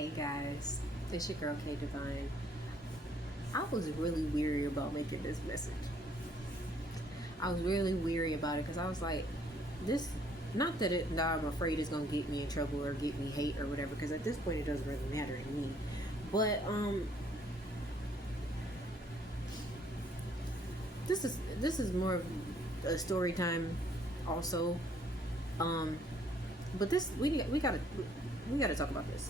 Hey guys, it's your girl K Divine. I was really weary about making this message. I was really weary about it because I was like, this, not that I'm afraid it's gonna get me in trouble or get me hate or whatever. Because at this point, it doesn't really matter to me. But this is more of a story time, also. Um, but this we gotta talk about this.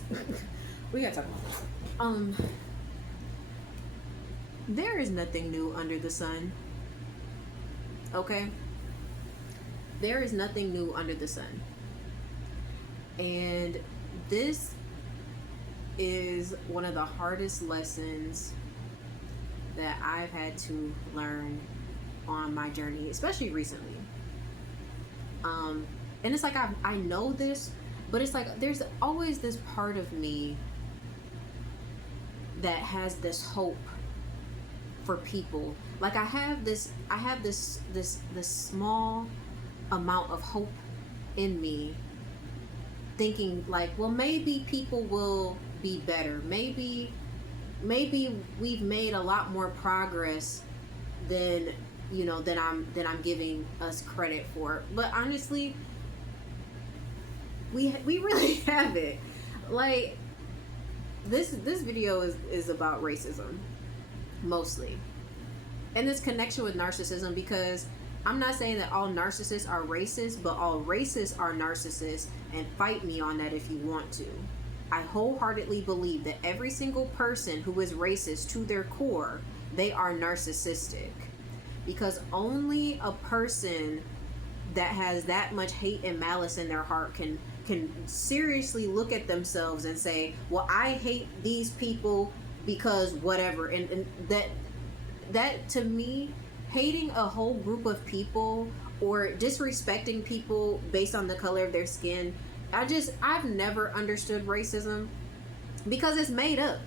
We gotta talk about this. There is nothing new under the sun. Okay? There is nothing new under the sun. And this is one of the hardest lessons that I've had to learn on my journey, especially recently. And it's like I know this, but it's like there's always this part of me that has this hope for people. Like I have this small amount of hope in me, thinking like, well, maybe people will be better. Maybe we've made a lot more progress than I'm giving us credit for. But honestly, we really haven't. Like this video is about racism mostly, and this connection with narcissism, because I'm not saying that all narcissists are racist, but all racists are narcissists, and fight me on that if you want to. I wholeheartedly believe that every single person who is racist to their core, they are narcissistic, because only a person that has that much hate and malice in their heart can seriously look at themselves and say, well, I hate these people because whatever. And that to me, hating a whole group of people or disrespecting people based on the color of their skin, I've never understood racism, because it's made up,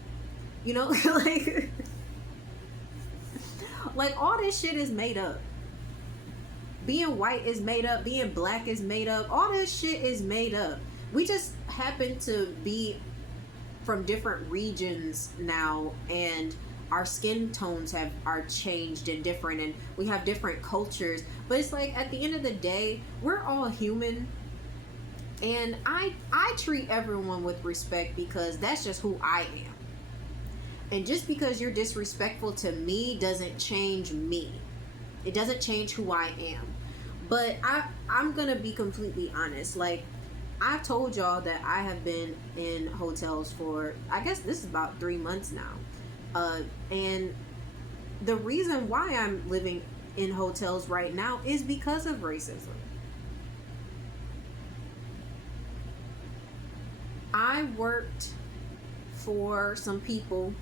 like like all this shit is made up. Being white is made up, being black is made up, all this shit is made up. We just happen to be from different regions now, and our skin tones are changed and different, and we have different cultures. But it's like, at the end of the day, we're all human, and I treat everyone with respect, because that's just who I am. And just because you're disrespectful to me doesn't change me. It doesn't change who I am. But I'm gonna be completely honest. Like, I've told y'all that I have been in hotels for, I guess this is about 3 months now. And the reason why I'm living in hotels right now is because of racism. I worked for some people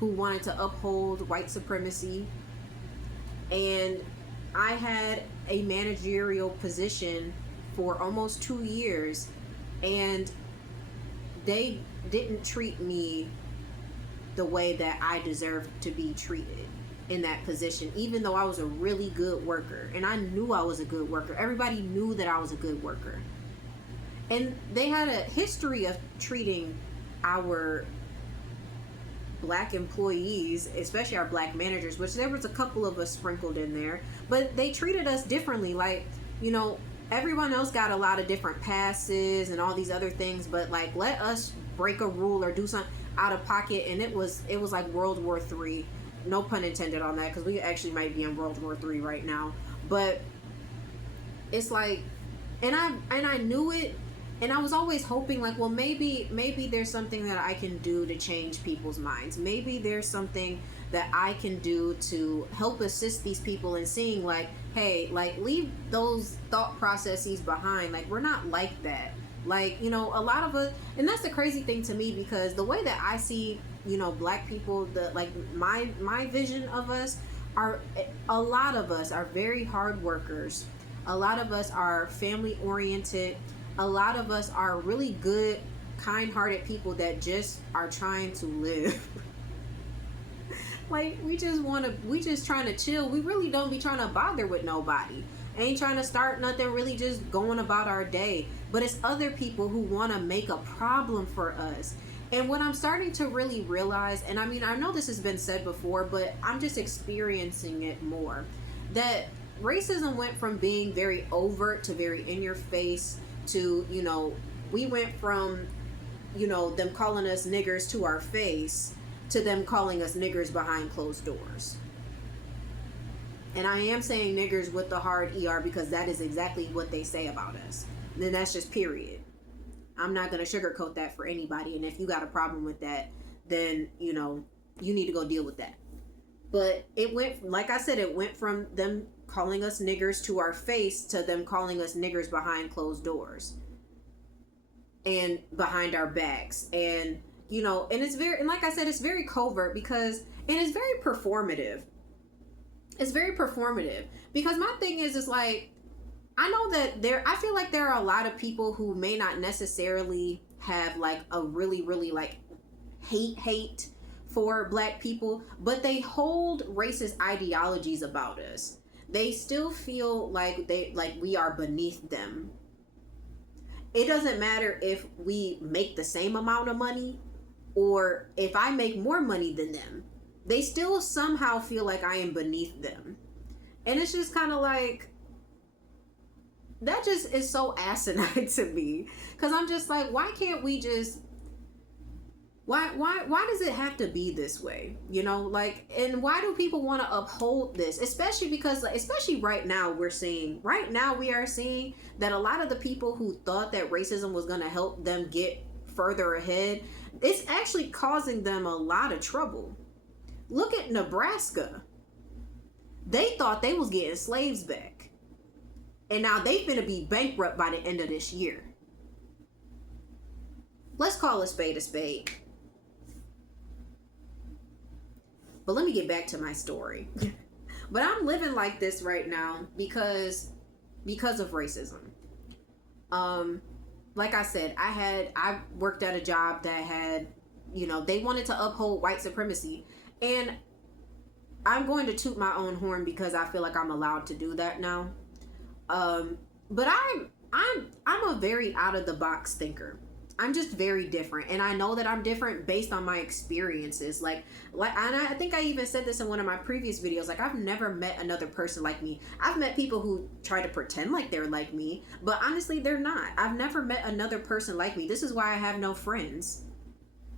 who wanted to uphold white supremacy, and I had a managerial position for almost 2 years, and they didn't treat me the way that I deserved to be treated in that position, even though I was a really good worker. And I knew I was a good worker. Everybody knew that I was a good worker. And they had a history of treating our black employees, especially our black managers, which there was a couple of us sprinkled in there, but they treated us differently. Like, everyone else got a lot of different passes and all these other things, but like, let us break a rule or do something out of pocket, and it was like World War III. No pun intended on that, because we actually might be in World War III right now. But it's like, and I knew it. And I was always hoping, like, well, maybe there's something that I can do to change people's minds. Maybe there's something that I can do to help assist these people in seeing, like, hey, like, leave those thought processes behind. Like, we're not like that. Like, a lot of us, and that's the crazy thing to me, because the way that I see, black people, my vision of us are, a lot of us are very hard workers. A lot of us are family oriented. A lot of us are really good, kind-hearted people that just are trying to live. Like, we just trying to chill. We really don't be trying to bother with nobody. Ain't trying to start nothing, really just going about our day. But it's other people who want to make a problem for us. And what I'm starting to really realize, and I mean, I know this has been said before, but I'm just experiencing it more, that racism went from being very overt to very in your face to, we went from, them calling us niggers to our face to them calling us niggers behind closed doors. And I am saying niggers with the hard ER because that is exactly what they say about us. Then that's just period. I'm not going to sugarcoat that for anybody. And if you got a problem with that, then, you need to go deal with that. But it went, like I said, it went from them calling us niggers to our face to them calling us niggers behind closed doors and behind our backs. And, and it's very, and like I said, it's very covert because, and it's very performative. It's very performative because my thing is like, I know that I feel like there are a lot of people who may not necessarily have like a really, really like hate for Black people, but they hold racist ideologies about us. They still feel like we are beneath them. It doesn't matter if we make the same amount of money or if I make more money than them. They still somehow feel like I am beneath them. And it's just kind of like, that just is so asinine to me. Because I'm just like, why can't we just, why does it have to be this way? And why do people want to uphold this? Especially because, especially right now, we are seeing that a lot of the people who thought that racism was going to help them get further ahead, it's actually causing them a lot of trouble. Look at Nebraska. They thought they was getting slaves back. And now they're going to be bankrupt by the end of this year. Let's call a spade a spade. But let me get back to my story. But I'm living like this right now because of racism. Like I said, I worked at a job that had, they wanted to uphold white supremacy. And I'm going to toot my own horn because I feel like I'm allowed to do that now. But I'm a very out of the box thinker. I'm just very different, and I know that I'm different based on my experiences. And I think I even said this in one of my previous videos. Like, I've never met another person like me. I've met people who try to pretend like they're like me, but honestly, they're not. I've never met another person like me. This is why I have no friends.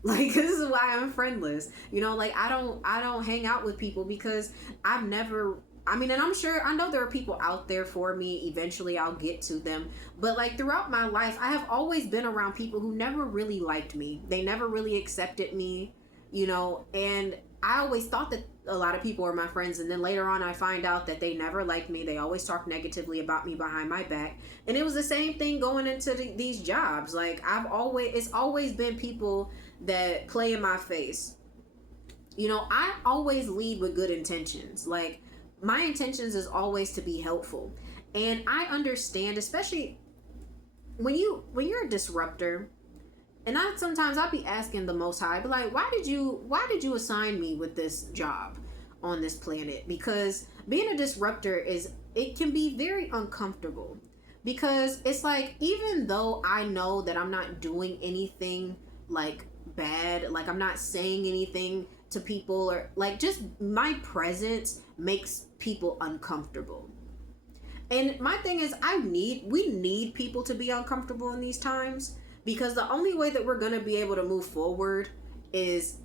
Like, this is why I'm friendless. I don't hang out with people because I've never. And I know there are people out there for me. Eventually I'll get to them. But like throughout my life, I have always been around people who never really liked me. They never really accepted me, and I always thought that a lot of people were my friends. And then later on, I find out that they never liked me. They always talked negatively about me behind my back. And it was the same thing going into these jobs. Like it's always been people that play in my face. I always lead with good intentions. Like, my intentions is always to be helpful. And I understand, especially when you're a disruptor, and I'll be asking the Most High, but like, why did you assign me with this job on this planet? Because being a disruptor it can be very uncomfortable, because it's like, even though I know that I'm not doing anything like bad, like I'm not saying anything to people, or like, just my presence makes people uncomfortable. And my thing is, we need people to be uncomfortable in these times, because the only way that we're going to be able to move forward is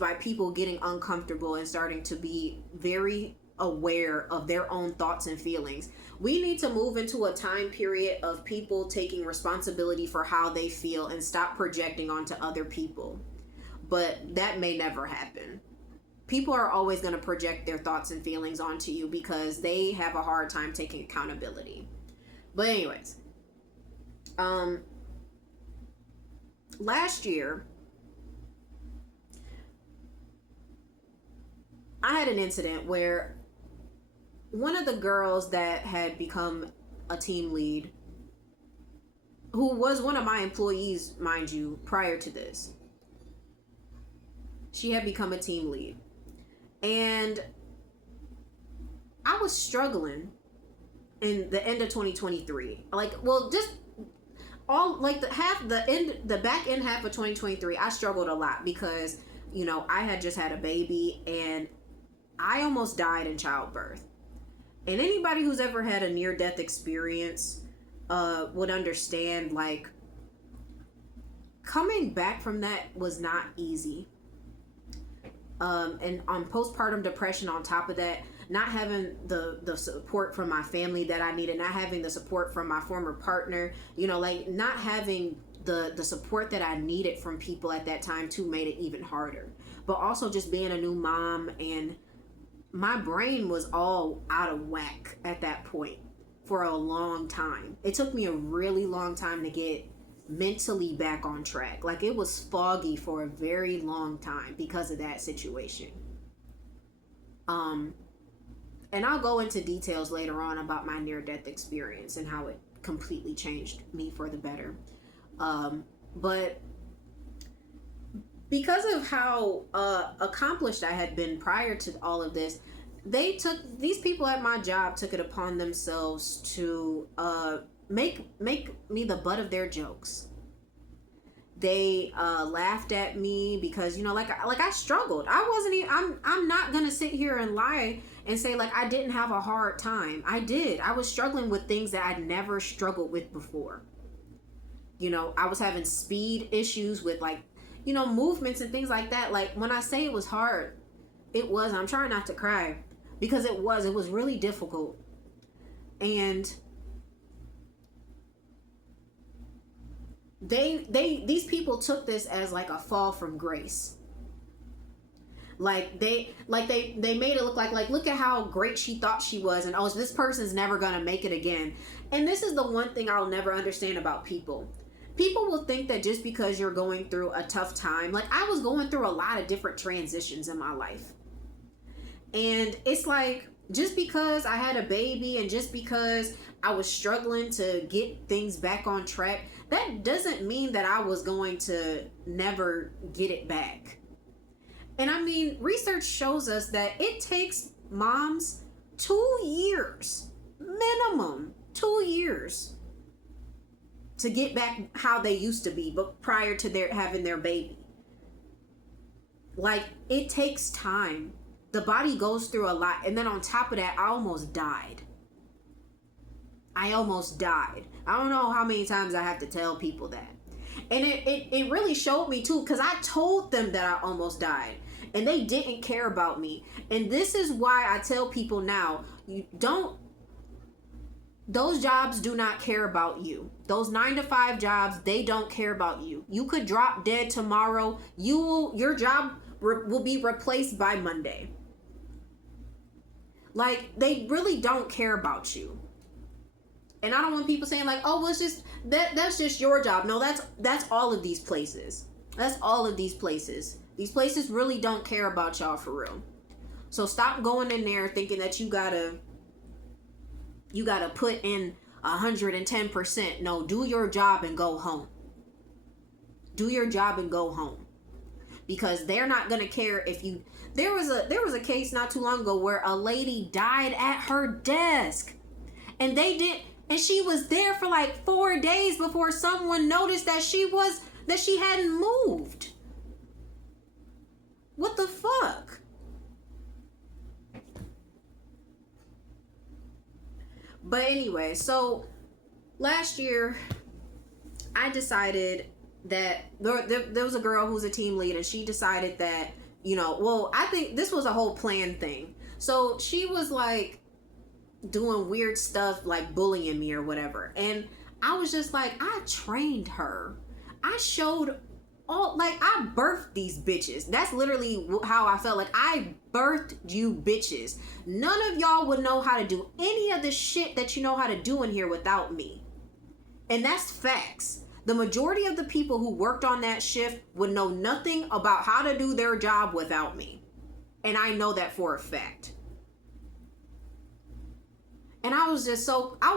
by people getting uncomfortable and starting to be very aware of their own thoughts and feelings. We need to move into a time period of people taking responsibility for how they feel and stop projecting onto other people. But that may never happen. People are always going to project their thoughts and feelings onto you because they have a hard time taking accountability. But anyways, last year, I had an incident where one of the girls that had become a team lead, who was one of my employees, mind you, prior to this, she had become a team lead. And I was struggling in the end of 2023. Just all like the back end half of 2023, I struggled a lot because, you know, I had just had a baby and I almost died in childbirth. And anybody who's ever had a near-death experience would understand, like, coming back from that was not easy. And on postpartum depression, on top of that, not having the support from my family that I needed, not having the support from my former partner, you know, like not having the support that I needed from people at that time too made it even harder. But also just being a new mom, and my brain was all out of whack at that point for a long time. It took me a really long time to get mentally back on track. Like, it was foggy for a very long time because of that situation. And I'll go into details later on about my near-death experience and how it completely changed me for the better. But because of how accomplished I had been prior to all of this, these people at my job took it upon themselves to make me the butt of their jokes. They laughed at me because, you know, like I struggled. I wasn't even, I'm not gonna sit here and lie and say like I didn't have a hard time. I did. I was struggling with things that I'd never struggled with before. You know, I was having speed issues with, like, you know, movements and things like that. Like, when I say it was hard, it was. I'm trying not to cry because it was really difficult. And these people took this as like a fall from grace. Like they made it look like look at how great she thought she was, and oh, this person's never gonna make it again. And this is the one thing I'll never understand about people. People will think that just because you're going through a tough time, like I was going through a lot of different transitions in my life. And it's like, just because I had a baby and just because I was struggling to get things back on track, that doesn't mean that I was going to never get it back. And I mean, research shows us that it takes moms 2 years, minimum 2 years, to get back how they used to be, but prior to having their baby. Like, it takes time. The body goes through a lot. And then on top of that, I almost died. I don't know how many times I have to tell people that. And it really showed me too, because I told them that I almost died and they didn't care about me. And this is why I tell people now, those jobs do not care about you. Those 9-to-5 jobs, they don't care about you. You could drop dead tomorrow. Your job will be replaced by Monday. Like, they really don't care about you. And I don't want people saying like, oh, well, it's just that's just your job. No, that's all of these places. That's all of these places. These places really don't care about y'all for real. So stop going in there thinking that you gotta put in 110%. No, do your job and go home. Do your job and go home. Because they're not gonna care if you. There was a case not too long ago where a lady died at her desk, and she was there for like 4 days before someone noticed that she hadn't moved. What the fuck? But anyway, so last year I decided that there was a girl who's a team lead, and she decided that, you know, well, I think this was a whole planned thing. So she was like doing weird stuff, like bullying me or whatever. And I was just like, I trained her. I showed I birthed these bitches. That's literally how I felt. Like, I birthed you bitches. None of y'all would know how to do any of the shit that you know how to do in here without me. And that's facts. The majority of the people who worked on that shift would know nothing about how to do their job without me. And I know that for a fact. And I was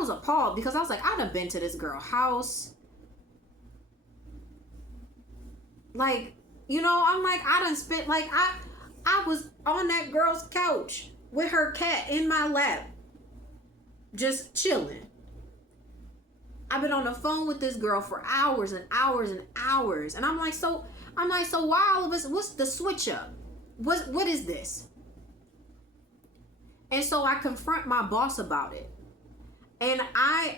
appalled because I was like, I done been to this girl's house. Like, you know, I'm like, I done spent, like, I was on that girl's couch with her cat in my lap, just chilling. I've been on the phone with this girl for hours and hours and hours. And I'm like, so why all of us, what's the switch up? What is this? And so I confront my boss about it. And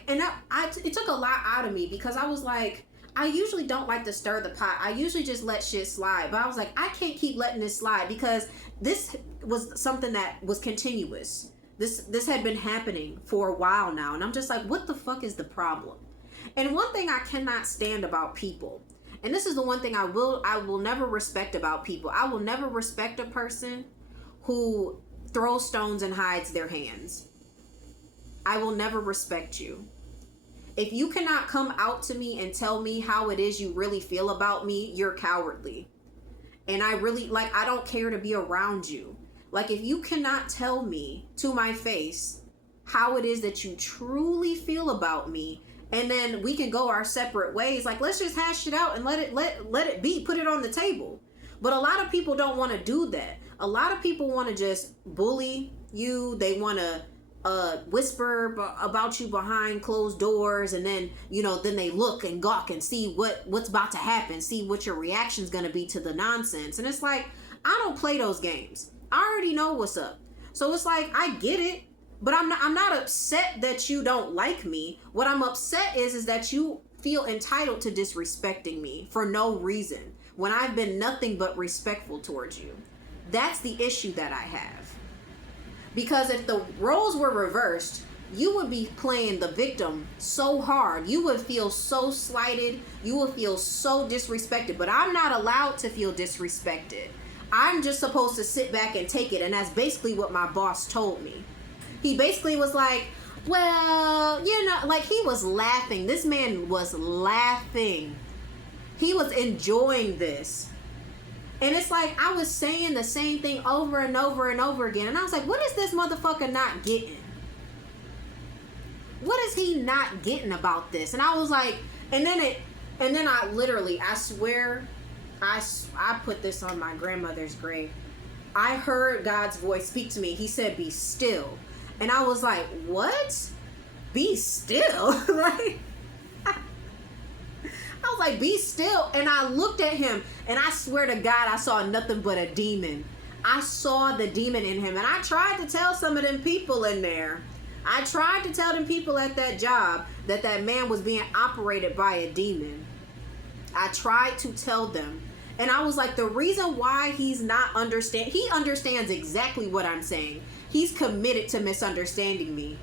it took a lot out of me, because I was like, I usually don't like to stir the pot. I usually just let shit slide. But I was like, I can't keep letting this slide, because this was something that was continuous. This had been happening for a while now. And I'm just like, what the fuck is the problem? And one thing I cannot stand about people, and this is the one thing I will never respect about people. I will never respect a person who throws stones and hides their hands. I will never respect you. If you cannot come out to me and tell me how it is you really feel about me, you're cowardly. And I don't care to be around you. Like, if you cannot tell me to my face how it is that you truly feel about me, and then we can go our separate ways, like, let's just hash it out and let it be, put it on the table. But a lot of people don't want to do that. A lot of people want to just bully you. They want to whisper about you behind closed doors, and then then they look and gawk and see what's about to happen, see what your reaction's going to be to the nonsense. And it's like, I don't play those games. I already know what's up. So it's like, I get it, but I'm not upset that you don't like me. What I'm upset is that you feel entitled to disrespecting me for no reason, when I've been nothing but respectful towards you. That's the issue that I have. Because if the roles were reversed, you would be playing the victim so hard. You would feel so slighted. You would feel so disrespected. But I'm not allowed to feel disrespected. I'm just supposed to sit back and take it. And that's basically what my boss told me. He basically was like, well, like, he was laughing. This man was laughing. He was enjoying this. And it's like, I was saying the same thing over and over and over again. And I was like, what is this motherfucker not getting? What is he not getting about this? And I was like, and then I literally, I swear, I put this on my grandmother's grave. I heard God's voice speak to me. He said, be still. And I was like, what? Be still? Like, I was like, be still. And I looked at him, and I swear to God, I saw nothing but a demon. I saw the demon in him. And I tried to tell some of them people in there. I tried to tell them people at that job that man was being operated by a demon. I tried to tell them. And I was like, the reason why he's not he understands exactly what I'm saying. He's committed to misunderstanding me.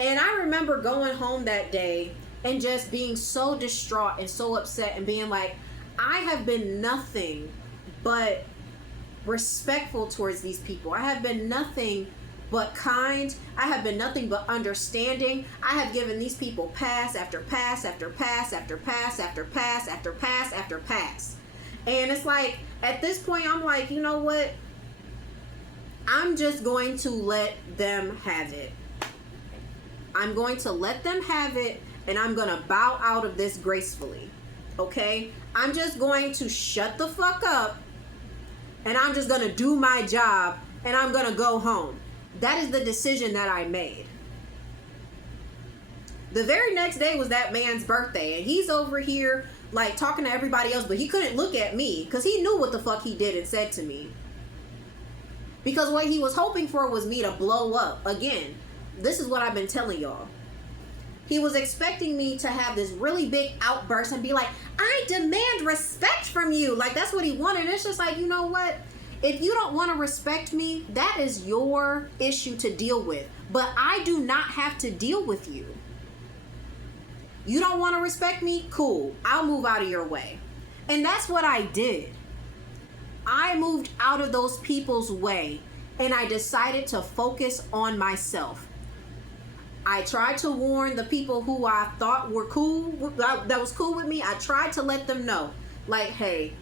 And I remember going home that day and just being so distraught and so upset, and being like, I have been nothing but respectful towards these people. I have been nothing but kind. I have been nothing but understanding. I have given these people pass after pass after pass after pass after pass after pass after pass. And it's like, at this point, I'm like, you know what? I'm just going to let them have it. I'm going to let them have it, and I'm going to bow out of this gracefully. Okay? I'm just going to shut the fuck up, and I'm just going to do my job, and I'm going to go home. That is the decision that I made. The very next day was that man's birthday, and he's over here like talking to everybody else, but he couldn't look at me because he knew what the fuck he did and said to me. Because what he was hoping for was me to blow up. Again, this is what I've been telling y'all. He was expecting me to have this really big outburst and be like, I demand respect from you. Like, that's what he wanted. And it's just like, you know what? If you don't want to respect me, that is your issue to deal with. But I do not have to deal with you. You don't want to respect me? Cool. I'll move out of your way. And that's what I did. I moved out of those people's way, and I decided to focus on myself. I tried to warn the people who I thought were cool, that was cool with me. I tried to let them know, like, hey,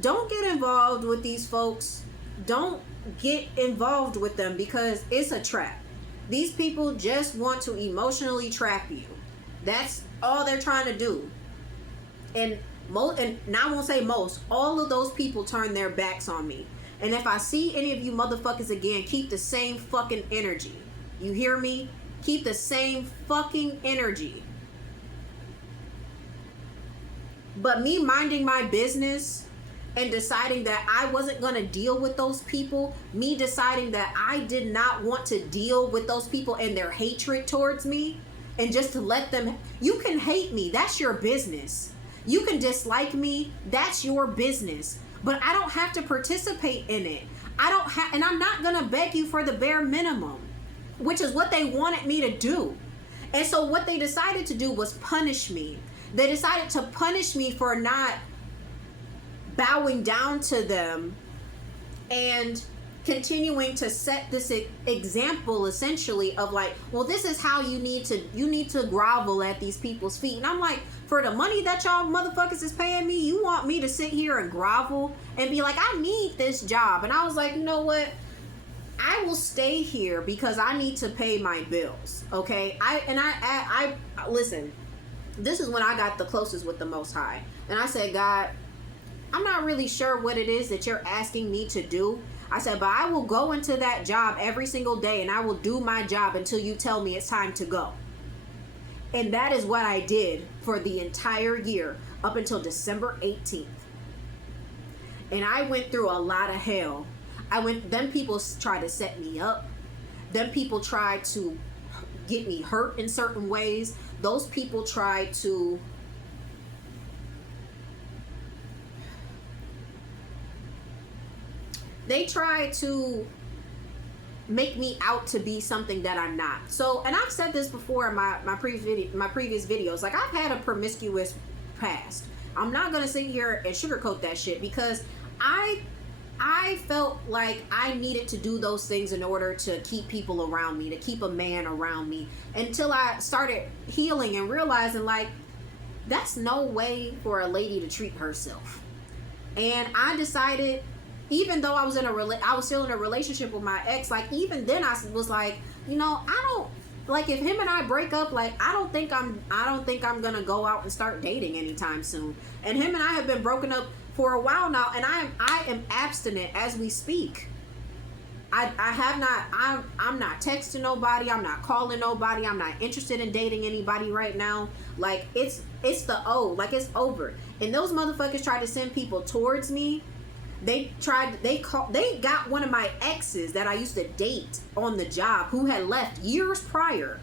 don't get involved with these folks. Don't get involved with them, because it's a trap. These people just want to emotionally trap you. That's all they're trying to do. And I won't say most, all of those people turn their backs on me. And if I see any of you motherfuckers again, keep the same fucking energy. You hear me? Keep the same fucking energy. But me minding my business and deciding that I wasn't going to deal with those people, me deciding that I did not want to deal with those people and their hatred towards me, and just to let them, you can hate me, that's your business. You can dislike me, that's your business. But I don't have to participate in it. And I'm not going to beg you for the bare minimum, which is what they wanted me to do. And so what they decided to do was punish me. They decided to punish me for not bowing down to them and continuing to set this example, essentially, of like, well, this is how you need to grovel at these people's feet. And I'm like, for the money that y'all motherfuckers is paying me, you want me to sit here and grovel and be like, I need this job? And I was like, you know what, I will stay here because I need to pay my bills. Okay. I listen, this is when I got the closest with the Most High, and I said, God, I'm not really sure what it is that you're asking me to do. I said, but I will go into that job every single day and I will do my job until you tell me it's time to go. And that is what I did for the entire year up until December 18th. And I went through a lot of hell. Them people tried to set me up. Them people tried to get me hurt in certain ways. Those people tried to make me out to be something that I'm not. So, and I've said this before in my previous videos, like, I've had a promiscuous past. I'm not gonna sit here and sugarcoat that shit, because I felt like I needed to do those things in order to keep people around me, to keep a man around me, until I started healing and realizing, like, that's no way for a lady to treat herself. And I decided, even though I was still in a relationship with my ex, like, even then I was like, you know, I don't, like, if him and I break up, like, I don't think I'm gonna go out and start dating anytime soon. And him and I have been broken up for a while now, and I am abstinent as we speak. I'm not texting nobody, I'm not calling nobody, I'm not interested in dating anybody right now. Like, it's it's over. And those motherfuckers tried to send people towards me. They got one of my exes that I used to date on the job, who had left years prior,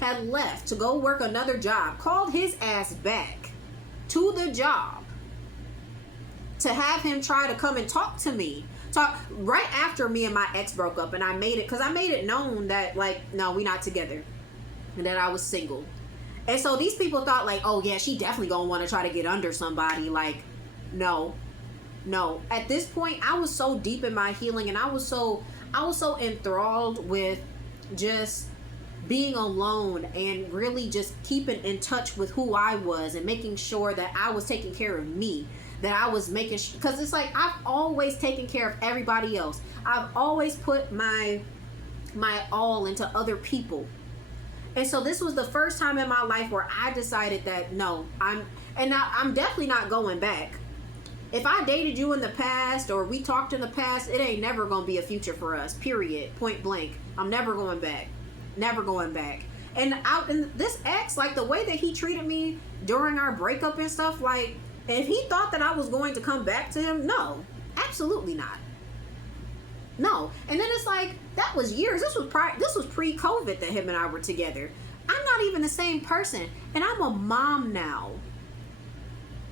had left to go work another job, called his ass back to the job to have him try to come and talk to me. Right after me and my ex broke up, and I made it known that, like, no, we not together, and that I was single. And so these people thought, like, oh yeah, she definitely gonna want to try to get under somebody. Like, no. At this point, I was so deep in my healing, and I was so enthralled with just being alone and really just keeping in touch with who I was and making sure that I was taking care of me, that I was making because it's like, I've always taken care of everybody else. I've always put my all into other people. And so this was the first time in my life where I decided that, no, I'm definitely not going back. If I dated you in the past, or we talked in the past, it ain't never gonna be a future for us, period, point blank. I'm never going back. And this ex, like, the way that he treated me during our breakup and stuff, like, if he thought that I was going to come back to him, no, absolutely not. No. And then it's like, that was years. This was pre-COVID that him and I were together. I'm not even the same person, and I'm a mom now.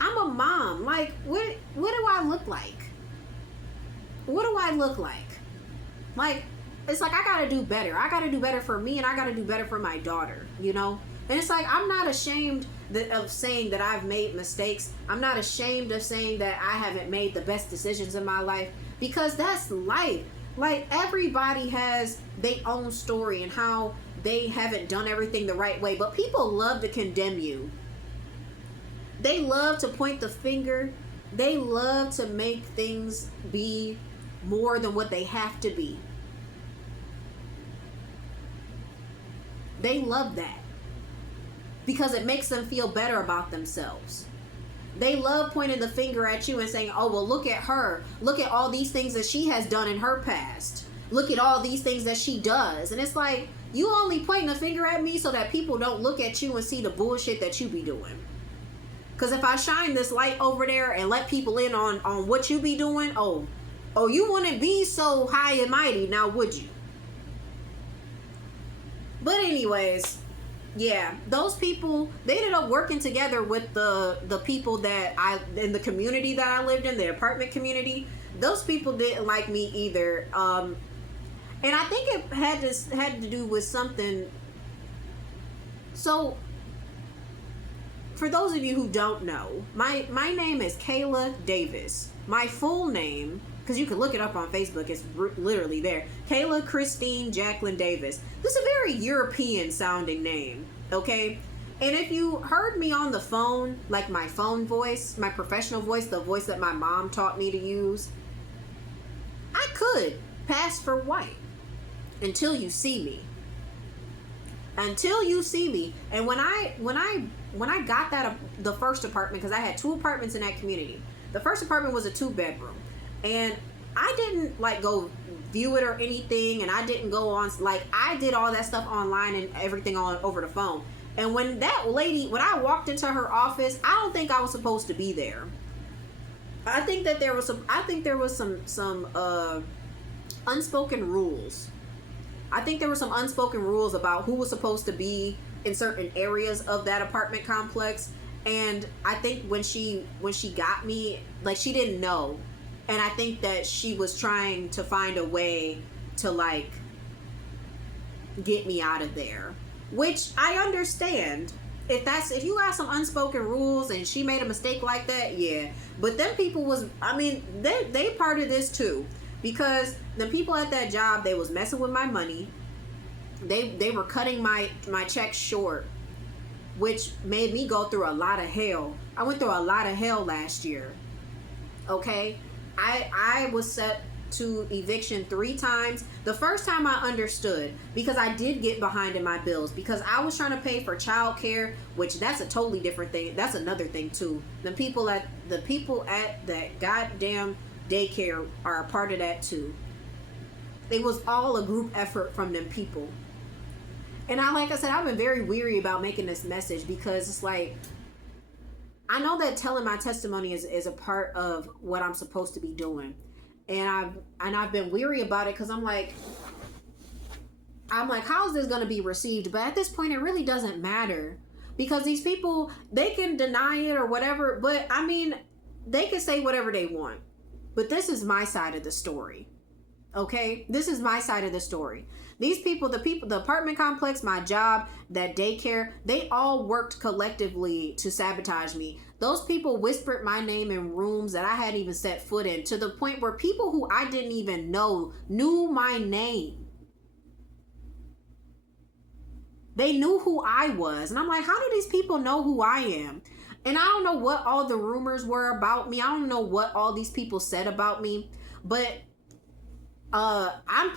I'm a mom. Like, what do I look like? What do I look like? Like, it's like, I gotta do better. I gotta do better for me, and I gotta do better for my daughter, you know? And it's like, I'm not ashamed of saying that I've made mistakes. I'm not ashamed of saying that I haven't made the best decisions in my life, because that's life. Like, everybody has their own story and how they haven't done everything the right way, but people love to condemn you. They love to point the finger. They love to make things be more than what they have to be. They love that because it makes them feel better about themselves. They love pointing the finger at you and saying, oh, well, look at her. Look at all these things that she has done in her past. Look at all these things that she does. And it's like, you only pointing the finger at me so that people don't look at you and see the bullshit that you be doing. Because if I shine this light over there and let people in on what you be doing, oh, you wouldn't be so high and mighty now, would you? But anyways, yeah, those people, they ended up working together with the people that in the community that I lived in, the apartment community. Those people didn't like me either. And I think it had to do with something. So, for those of you who don't know, my name is Kayla Davis. My full name, because you can look it up on Facebook, it's literally there. Kayla Christine Jacqueline Davis. This is a very European sounding name, okay? And if you heard me on the phone, like my phone voice, my professional voice, the voice that my mom taught me to use, I could pass for white until you see me. Until you see me. And when I got the first apartment, because I had 2 apartments in that community. The first apartment was a 2-bedroom. And I didn't like go view it or anything, and I didn't go on, like, I did all that stuff online and everything on over the phone. And when I walked into her office, I don't think I was supposed to be there. I think there was some unspoken rules. I think there were some unspoken rules about who was supposed to be in certain areas of that apartment complex. And I think when she got me, like, she didn't know. And I think that she was trying to find a way to, like, get me out of there, which I understand. If you have some unspoken rules and she made a mistake like that, yeah. But them people they part of this too, because the people at that job, they was messing with my money. They were cutting my checks short, which made me go through a lot of hell. I went through a lot of hell last year. Okay? I was set to eviction 3 times. The first time I understood, because I did get behind in my bills, because I was trying to pay for childcare, which that's a totally different thing. That's another thing too. The people at that goddamn daycare are a part of that too. It was all a group effort from them people. And like I said, I've been very weary about making this message, because it's like, I know that telling my testimony is a part of what I'm supposed to be doing. And I've been weary about it, because I'm like, how is this going to be received? But at this point, it really doesn't matter, because these people, they can deny it or whatever. But I mean, they can say whatever they want. But this is my side of the story. Okay? This is my side of the story. These people, the apartment complex, my job, that daycare, they all worked collectively to sabotage me. Those people whispered my name in rooms that I hadn't even set foot in, to the point where people who I didn't even know knew my name. They knew who I was. And I'm like, how do these people know who I am? And I don't know what all the rumors were about me. I don't know what all these people said about me. But I'm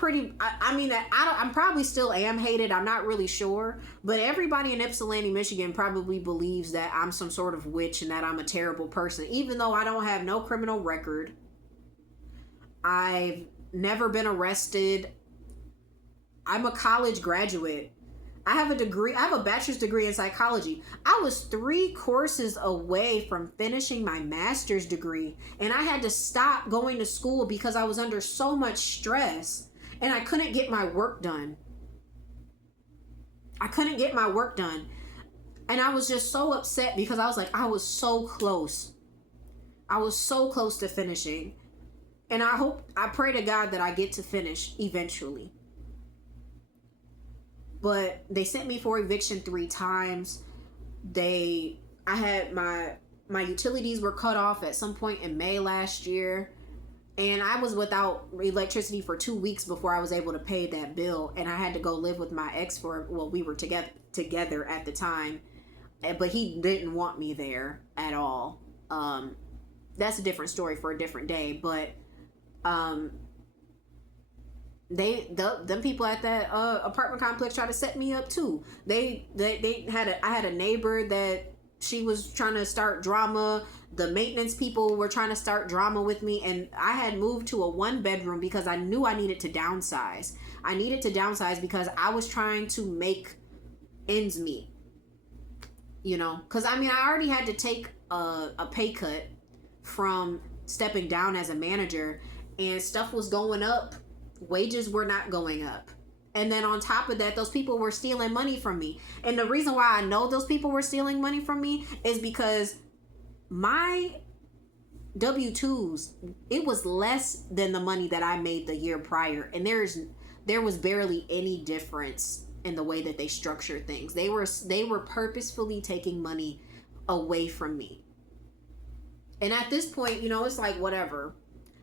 probably still am hated. I'm not really sure. But everybody in Ypsilanti, Michigan probably believes that I'm some sort of witch and that I'm a terrible person, even though I don't have no criminal record. I've never been arrested. I'm a college graduate. I have a degree. I have a bachelor's degree in psychology. I was 3 courses away from finishing my master's degree, and I had to stop going to school because I was under so much stress and I couldn't get my work done. And I was just so upset, because I was like, I was so close. I was so close to finishing. And I pray to God that I get to finish eventually. But they sent me for eviction 3 times. I had my utilities were cut off at some point in May last year. And I was without electricity for 2 weeks before I was able to pay that bill. And I had to go live with my ex we were together at the time. But he didn't want me there at all. That's a different story for a different day. But them people at that apartment complex tried to set me up too. I had a neighbor that she was trying to start drama. The maintenance people were trying to start drama with me, and I had moved to a 1-bedroom because I knew I needed to downsize. I needed to downsize because I was trying to make ends meet. You know, because I already had to take a pay cut from stepping down as a manager, and stuff was going up, wages were not going up. And then on top of that, those people were stealing money from me. And the reason why I know those people were stealing money from me is because my W-2s, it was less than the money that I made the year prior. And there was barely any difference in the way that they structured things. They were purposefully taking money away from me. And at this point, it's like, whatever.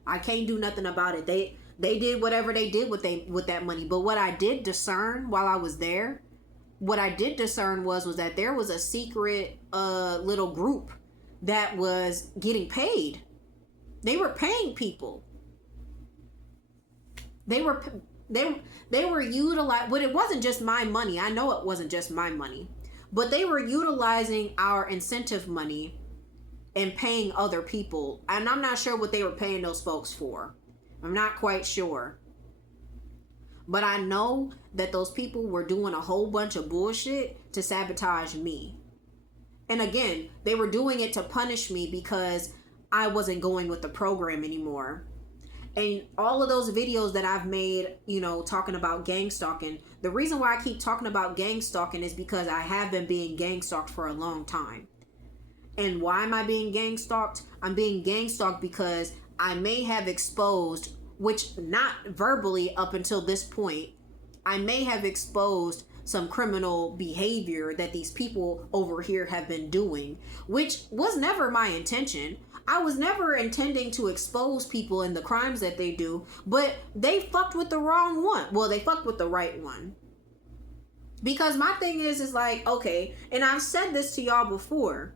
I can't do nothing about it. They did whatever they did with that money. But what I did discern while I was there, was that there was a secret little group that was getting paid. They were paying people. They were utilizing, but it wasn't just my money. I know it wasn't just my money, but they were utilizing our incentive money and paying other people. And I'm not sure what they were paying those folks for. I'm not quite sure. But I know that those people were doing a whole bunch of bullshit to sabotage me. And again, they were doing it to punish me because I wasn't going with the program anymore. And all of those videos that I've made, talking about gang stalking, the reason why I keep talking about gang stalking is because I have been being gang stalked for a long time. And why am I being gang stalked? I'm being gang stalked because I may have exposed, which not verbally up until this point, I may have exposed some criminal behavior that these people over here have been doing, which was never my intention. I was never intending to expose people in the crimes that they do, but they fucked with the wrong one. Well, they fucked with the right one. Because my thing is like, okay, and I've said this to y'all before,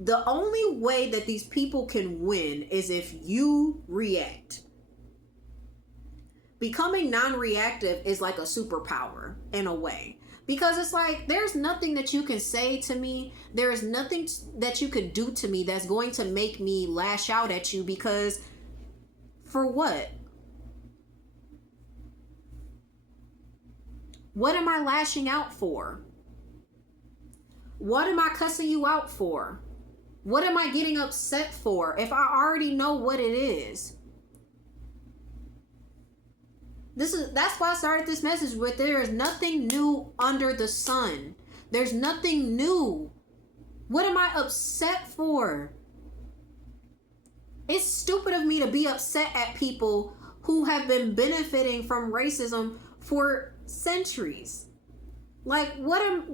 the only way that these people can win is if you react. Becoming non-reactive is like a superpower in a way. Because it's like, there's nothing that you can say to me. There is nothing that you could do to me that's going to make me lash out at you, because for what? What am I lashing out for? What am I cussing you out for? What am I getting upset for if I already know what it is? That's why I started this message with, there is nothing new under the sun. There's nothing new. What am I upset for? It's stupid of me to be upset at people who have been benefiting from racism for centuries. Like, what am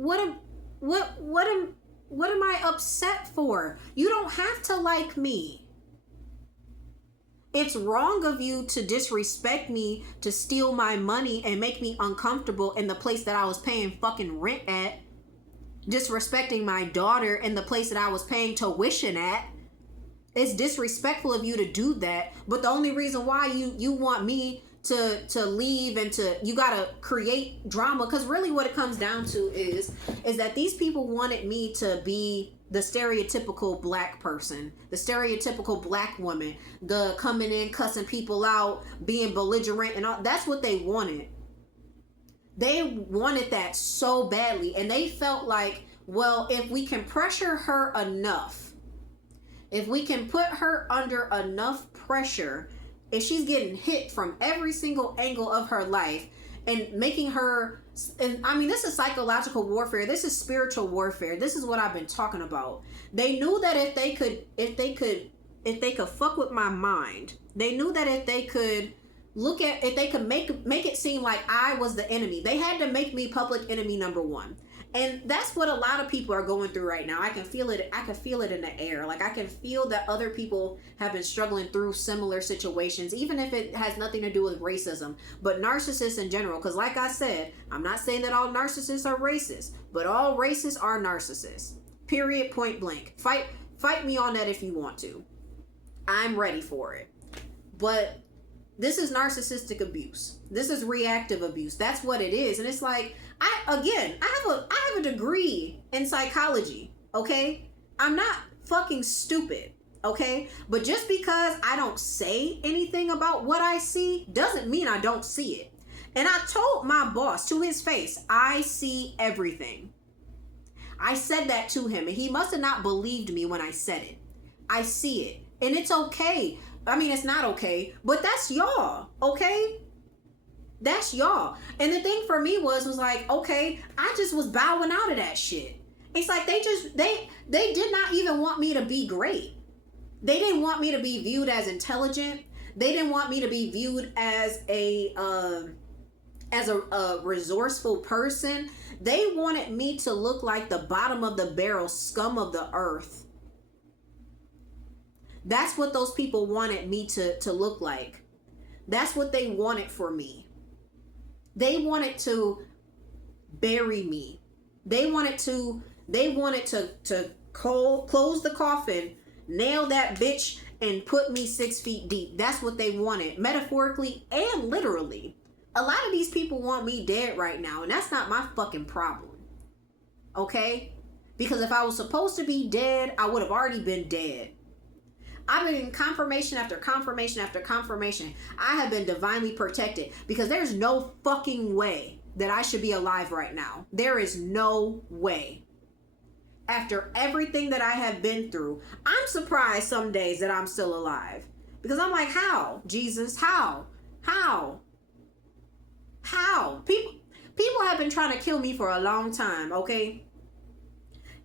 I upset for? You don't have to like me. It's wrong of you to disrespect me, to steal my money and make me uncomfortable in the place that I was paying fucking rent at. Disrespecting my daughter in the place that I was paying tuition at. It's disrespectful of you to do that. But the only reason why you want me to leave and you gotta create drama, because really what it comes down to is that these people wanted me to be the stereotypical black person, the stereotypical black woman, the coming in, cussing people out, being belligerent and all. That's what they wanted. They wanted that so badly. And they felt like, well, if we can pressure her enough, if we can put her under enough pressure, if she's getting hit from every single angle of her life and making her, and I mean, this is psychological warfare. This is spiritual warfare. This is what I've been talking about. They knew that if they could fuck with my mind, they knew that if they could make it seem like I was the enemy, they had to make me public enemy number one. And that's what a lot of people are going through right now. I can feel it. I can feel it in the air. Like, I can feel that other people have been struggling through similar situations, even if it has nothing to do with racism, but narcissists in general. Because like I said, I'm not saying that all narcissists are racist, but all racists are narcissists. Period. Point blank. Fight me on that if you want to. I'm ready for it. But this is narcissistic abuse. This is reactive abuse. That's what it is. And it's like, I have a degree in psychology, okay? I'm not fucking stupid, okay? But just because I don't say anything about what I see doesn't mean I don't see it. And I told my boss to his face, I see everything. I said that to him, and he must have not believed me when I said it. I see it, and it's okay. I mean, it's not okay, but that's y'all, okay? That's y'all. And the thing for me was like, okay, I just was bowing out of that shit. It's like they did not even want me to be great. They didn't want me to be viewed as intelligent. They didn't want me to be viewed as a resourceful person. They wanted me to look like the bottom of the barrel, scum of the earth. That's what those people wanted me to look like. That's what they wanted for me. They wanted to bury me. They wanted to close the coffin, nail that bitch, and put me 6 feet deep. That's what they wanted, metaphorically and literally. A lot of these people want me dead right now, and that's not my fucking problem. Okay? Because if I was supposed to be dead, I would have already been dead. I've been in confirmation after confirmation after confirmation. I have been divinely protected because there's no fucking way that I should be alive right now. There is no way. After everything that I have been through, I'm surprised some days that I'm still alive. Because I'm like, how? Jesus, how? How? How? People have been trying to kill me for a long time, okay?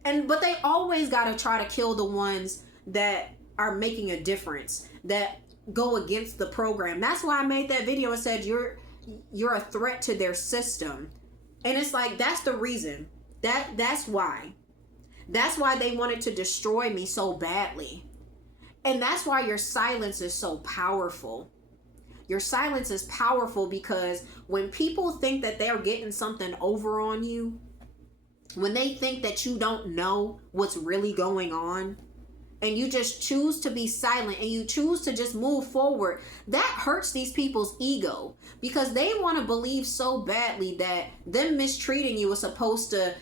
But they always gotta try to kill the ones that are making a difference, that go against the program. That's why I made that video and said you're a threat to their system. And it's like, that's the reason. That's why. That's why they wanted to destroy me so badly. And that's why your silence is so powerful. Your silence is powerful because when people think that they're getting something over on you, when they think that you don't know what's really going on, and you just choose to be silent and you choose to just move forward, that hurts these people's ego because they want to believe so badly that them mistreating you is supposed to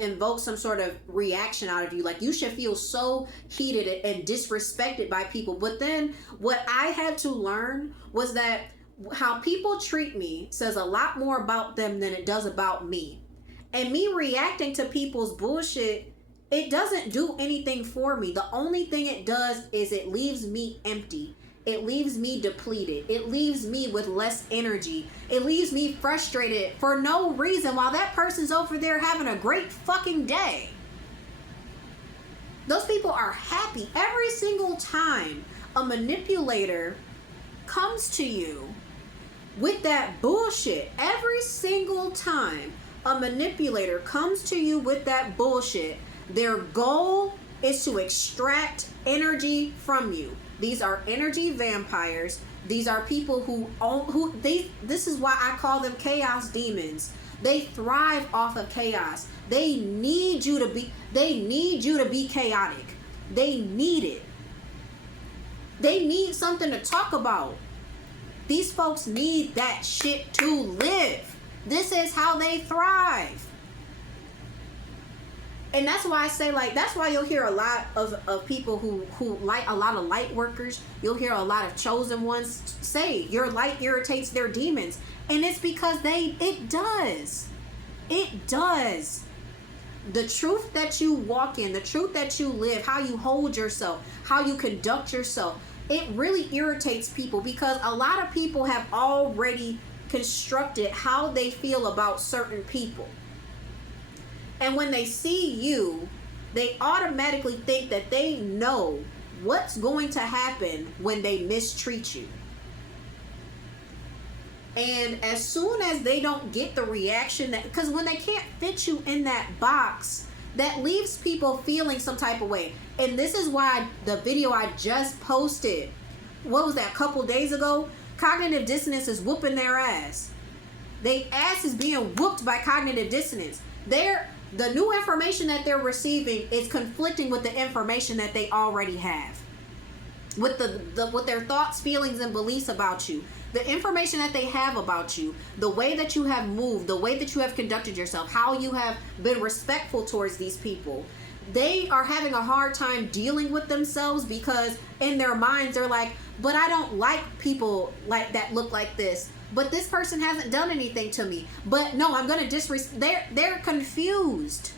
invoke some sort of reaction out of you. Like you should feel so heated and disrespected by people. But then what I had to learn was that how people treat me says a lot more about them than it does about me. And me reacting to people's bullshit, it doesn't do anything for me. The only thing it does is it leaves me empty. It leaves me depleted. It leaves me with less energy. It leaves me frustrated for no reason while that person's over there having a great fucking day. Those people are happy every single time a manipulator comes to you with that bullshit. Every single time a manipulator comes to you with that bullshit, their goal is to extract energy from you. These are energy vampires. These are people this is why I call them chaos demons. They thrive off of chaos. They need you to be chaotic. They need it. They need something to talk about. These folks need that shit to live. This is how they thrive. And that's why I say, like, that's why you'll hear a lot of people who like a lot of light workers. You'll hear a lot of chosen ones say your light irritates their demons. And it's because it does. It does. The truth that you walk in, the truth that you live, how you hold yourself, how you conduct yourself, it really irritates people because a lot of people have already constructed how they feel about certain people. And when they see you, they automatically think that they know what's going to happen when they mistreat you. And as soon as they don't get the reaction because when they can't fit you in that box, that leaves people feeling some type of way. And this is why the video I just posted, what was that, a couple days ago? Cognitive dissonance is whooping their ass. Their ass is being whooped by cognitive dissonance. The new information that they're receiving is conflicting with the information that they already have. With with their thoughts, feelings, and beliefs about you. The information that they have about you, the way that you have moved, the way that you have conducted yourself, how you have been respectful towards these people. They are having a hard time dealing with themselves because in their minds they're like, but I don't like people like that look like this. But this person hasn't done anything to me. But no, I'm going to disrespect. They're confused.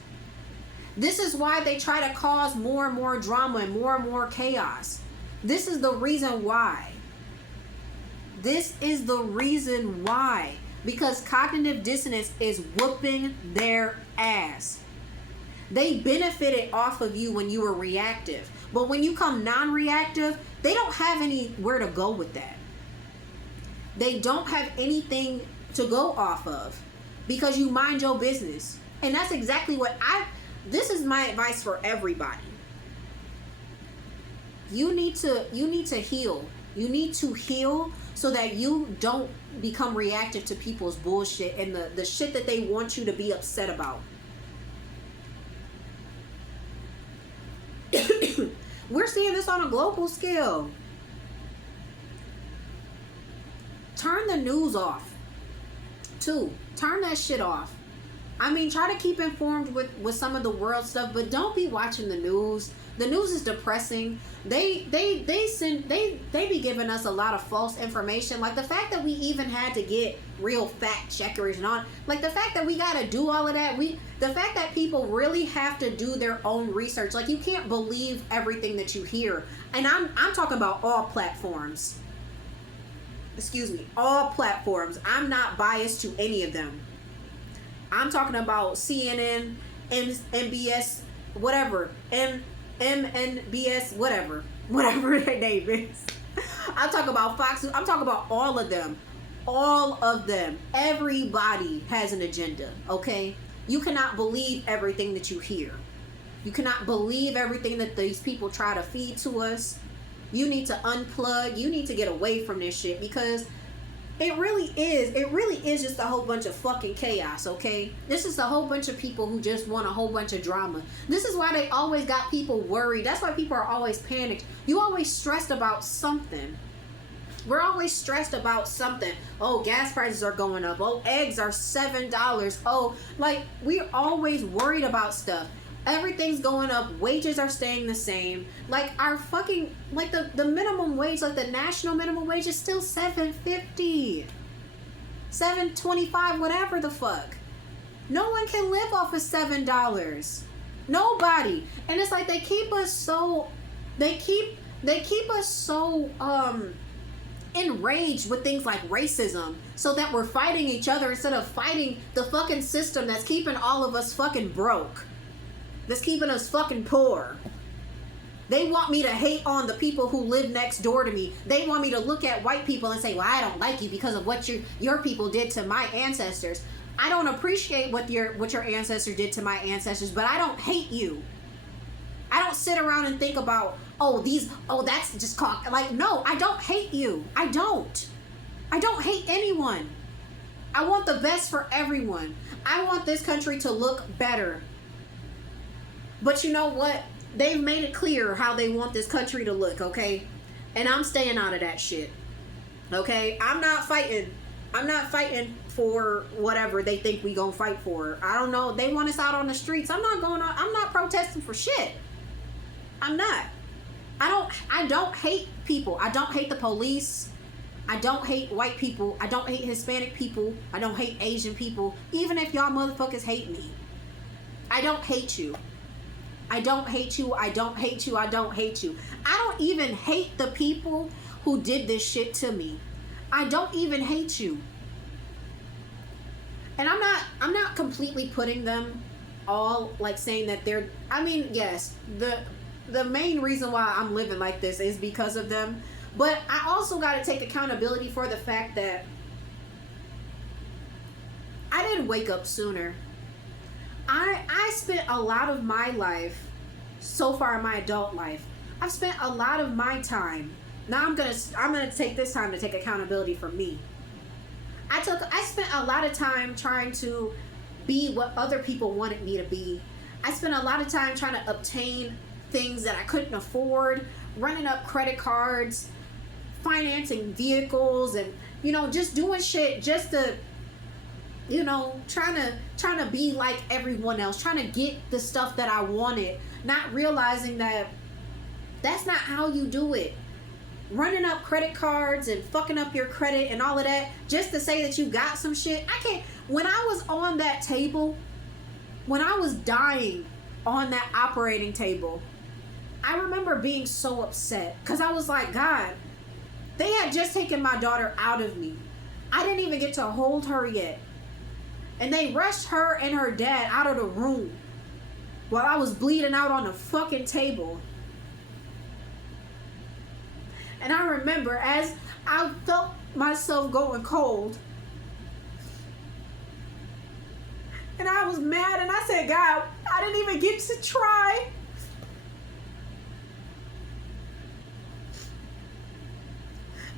This is why they try to cause more and more drama and more chaos. This is the reason why. This is the reason why. Because cognitive dissonance is whooping their ass. They benefited off of you when you were reactive. But when you come non-reactive, they don't have anywhere to go with that. They don't have anything to go off of because you mind your business. And that's exactly what this is my advice for everybody. You need to heal. You need to heal so that you don't become reactive to people's bullshit and the shit that they want you to be upset about. We're seeing this on a global scale. Turn the news off. Too. Turn that shit off. I mean, try to keep informed with some of the world stuff, but don't be watching the news. The news is depressing. They be giving us a lot of false information. Like the fact that we even had to get real fact checkers and all, like the fact that we gotta do all of that. The fact that people really have to do their own research. Like you can't believe everything that you hear. And I'm talking about all platforms. Excuse me, all platforms. I'm not biased to any of them. I'm talking about CNN, MBS, whatever, MNBS, whatever their name is. I'm talking about Fox. I'm talking about all of them. All of them. Everybody has an agenda, okay? You cannot believe everything that you hear. You cannot believe everything that these people try to feed to us. You need to unplug. You need to get away from this shit because it really is just a whole bunch of fucking chaos, okay? This is a whole bunch of people who just want a whole bunch of drama. This is why they always got people worried. That's why people are always panicked. You always stressed about something. We're always stressed about something. Oh, gas prices are going up. Oh, eggs are $7. Oh, like we're always worried about stuff. Everything's going up. Wages are staying the same. Like our fucking, like the minimum wage, like the national minimum wage is still $7.50, $7.25, whatever the fuck. No one can live off of $7. Nobody. And it's like they keep us so enraged with things like racism so that we're fighting each other instead of fighting the fucking system that's keeping all of us fucking broke. That's keeping us fucking poor. They want me to hate on the people who live next door to me. They want me to look at white people and say, well, I don't like you because of what your people did to my ancestors. I don't appreciate what your ancestor did to my ancestors, but I don't hate you. I don't sit around and think about, that's just called, like, no, I don't hate you. I don't hate anyone. I want the best for everyone. I want this country to look better. But you know what? They've made it clear how they want this country to look, okay? And I'm staying out of that shit. Okay? I'm not fighting for whatever they think we gonna fight for. I don't know. They want us out on the streets. I'm not protesting for shit. I'm not. I don't hate people. I don't hate the police. I don't hate white people. I don't hate Hispanic people. I don't hate Asian people. Even if y'all motherfuckers hate me. I don't hate you. I don't hate you. I don't hate you. I don't hate you. I don't even hate the people who did this shit to me. I don't even hate you. And I'm not completely putting them all, like, saying that they're, I mean, yes, the main reason why I'm living like this is because of them. But I also got to take accountability for the fact that I didn't wake up sooner. I spent a lot of my life, so far in my adult life, I've spent a lot of my time. Now I'm gonna take this time to take accountability for me. I spent a lot of time trying to be what other people wanted me to be. I spent a lot of time trying to obtain things that I couldn't afford, running up credit cards, financing vehicles, and just doing shit just to trying to be like everyone else, trying to get the stuff that I wanted, not realizing that that's not how you do it. Running up credit cards and fucking up your credit and all of that just to say that you got some shit. I can't. When I was on that table, when I was dying on that operating table. I remember being so upset because I was like, God, they had just taken my daughter out of me. I didn't even get to hold her yet. And they rushed her and her dad out of the room while I was bleeding out on the fucking table. And I remember as I felt myself going cold, and I was mad, and I said, God, I didn't even get to try.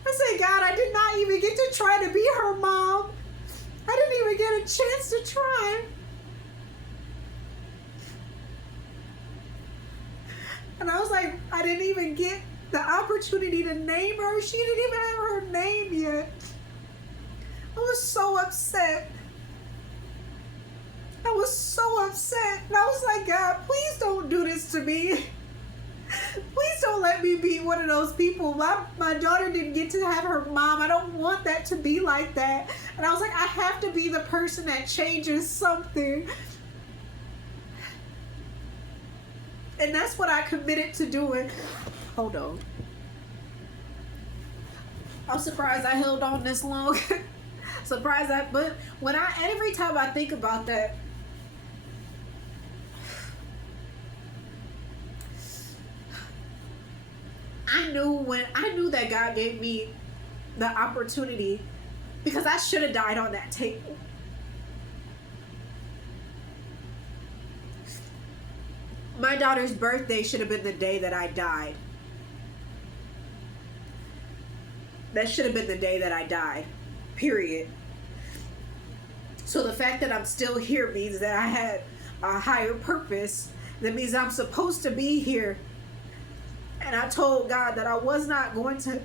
I said, God, I did not even get to try to be her mom. I didn't even get a chance to try. And I was like, I didn't even get the opportunity to name her. She didn't even have her name yet. I was so upset. I was so upset. And I was like, God, please don't do this to me. Please don't let me be one of those people. My daughter didn't get to have her mom. I don't want that to be like that. And I was like, I have to be the person that changes something. And that's what I committed to doing. Hold on. I'm surprised I held on this long. Surprised that, but every time I think about that, I knew that God gave me the opportunity, because I should have died on that table. My daughter's birthday should have been the day that I died. That should have been the day that I died. Period. So the fact that I'm still here means that I had a higher purpose. That means I'm supposed to be here. And I told God that I was not going to.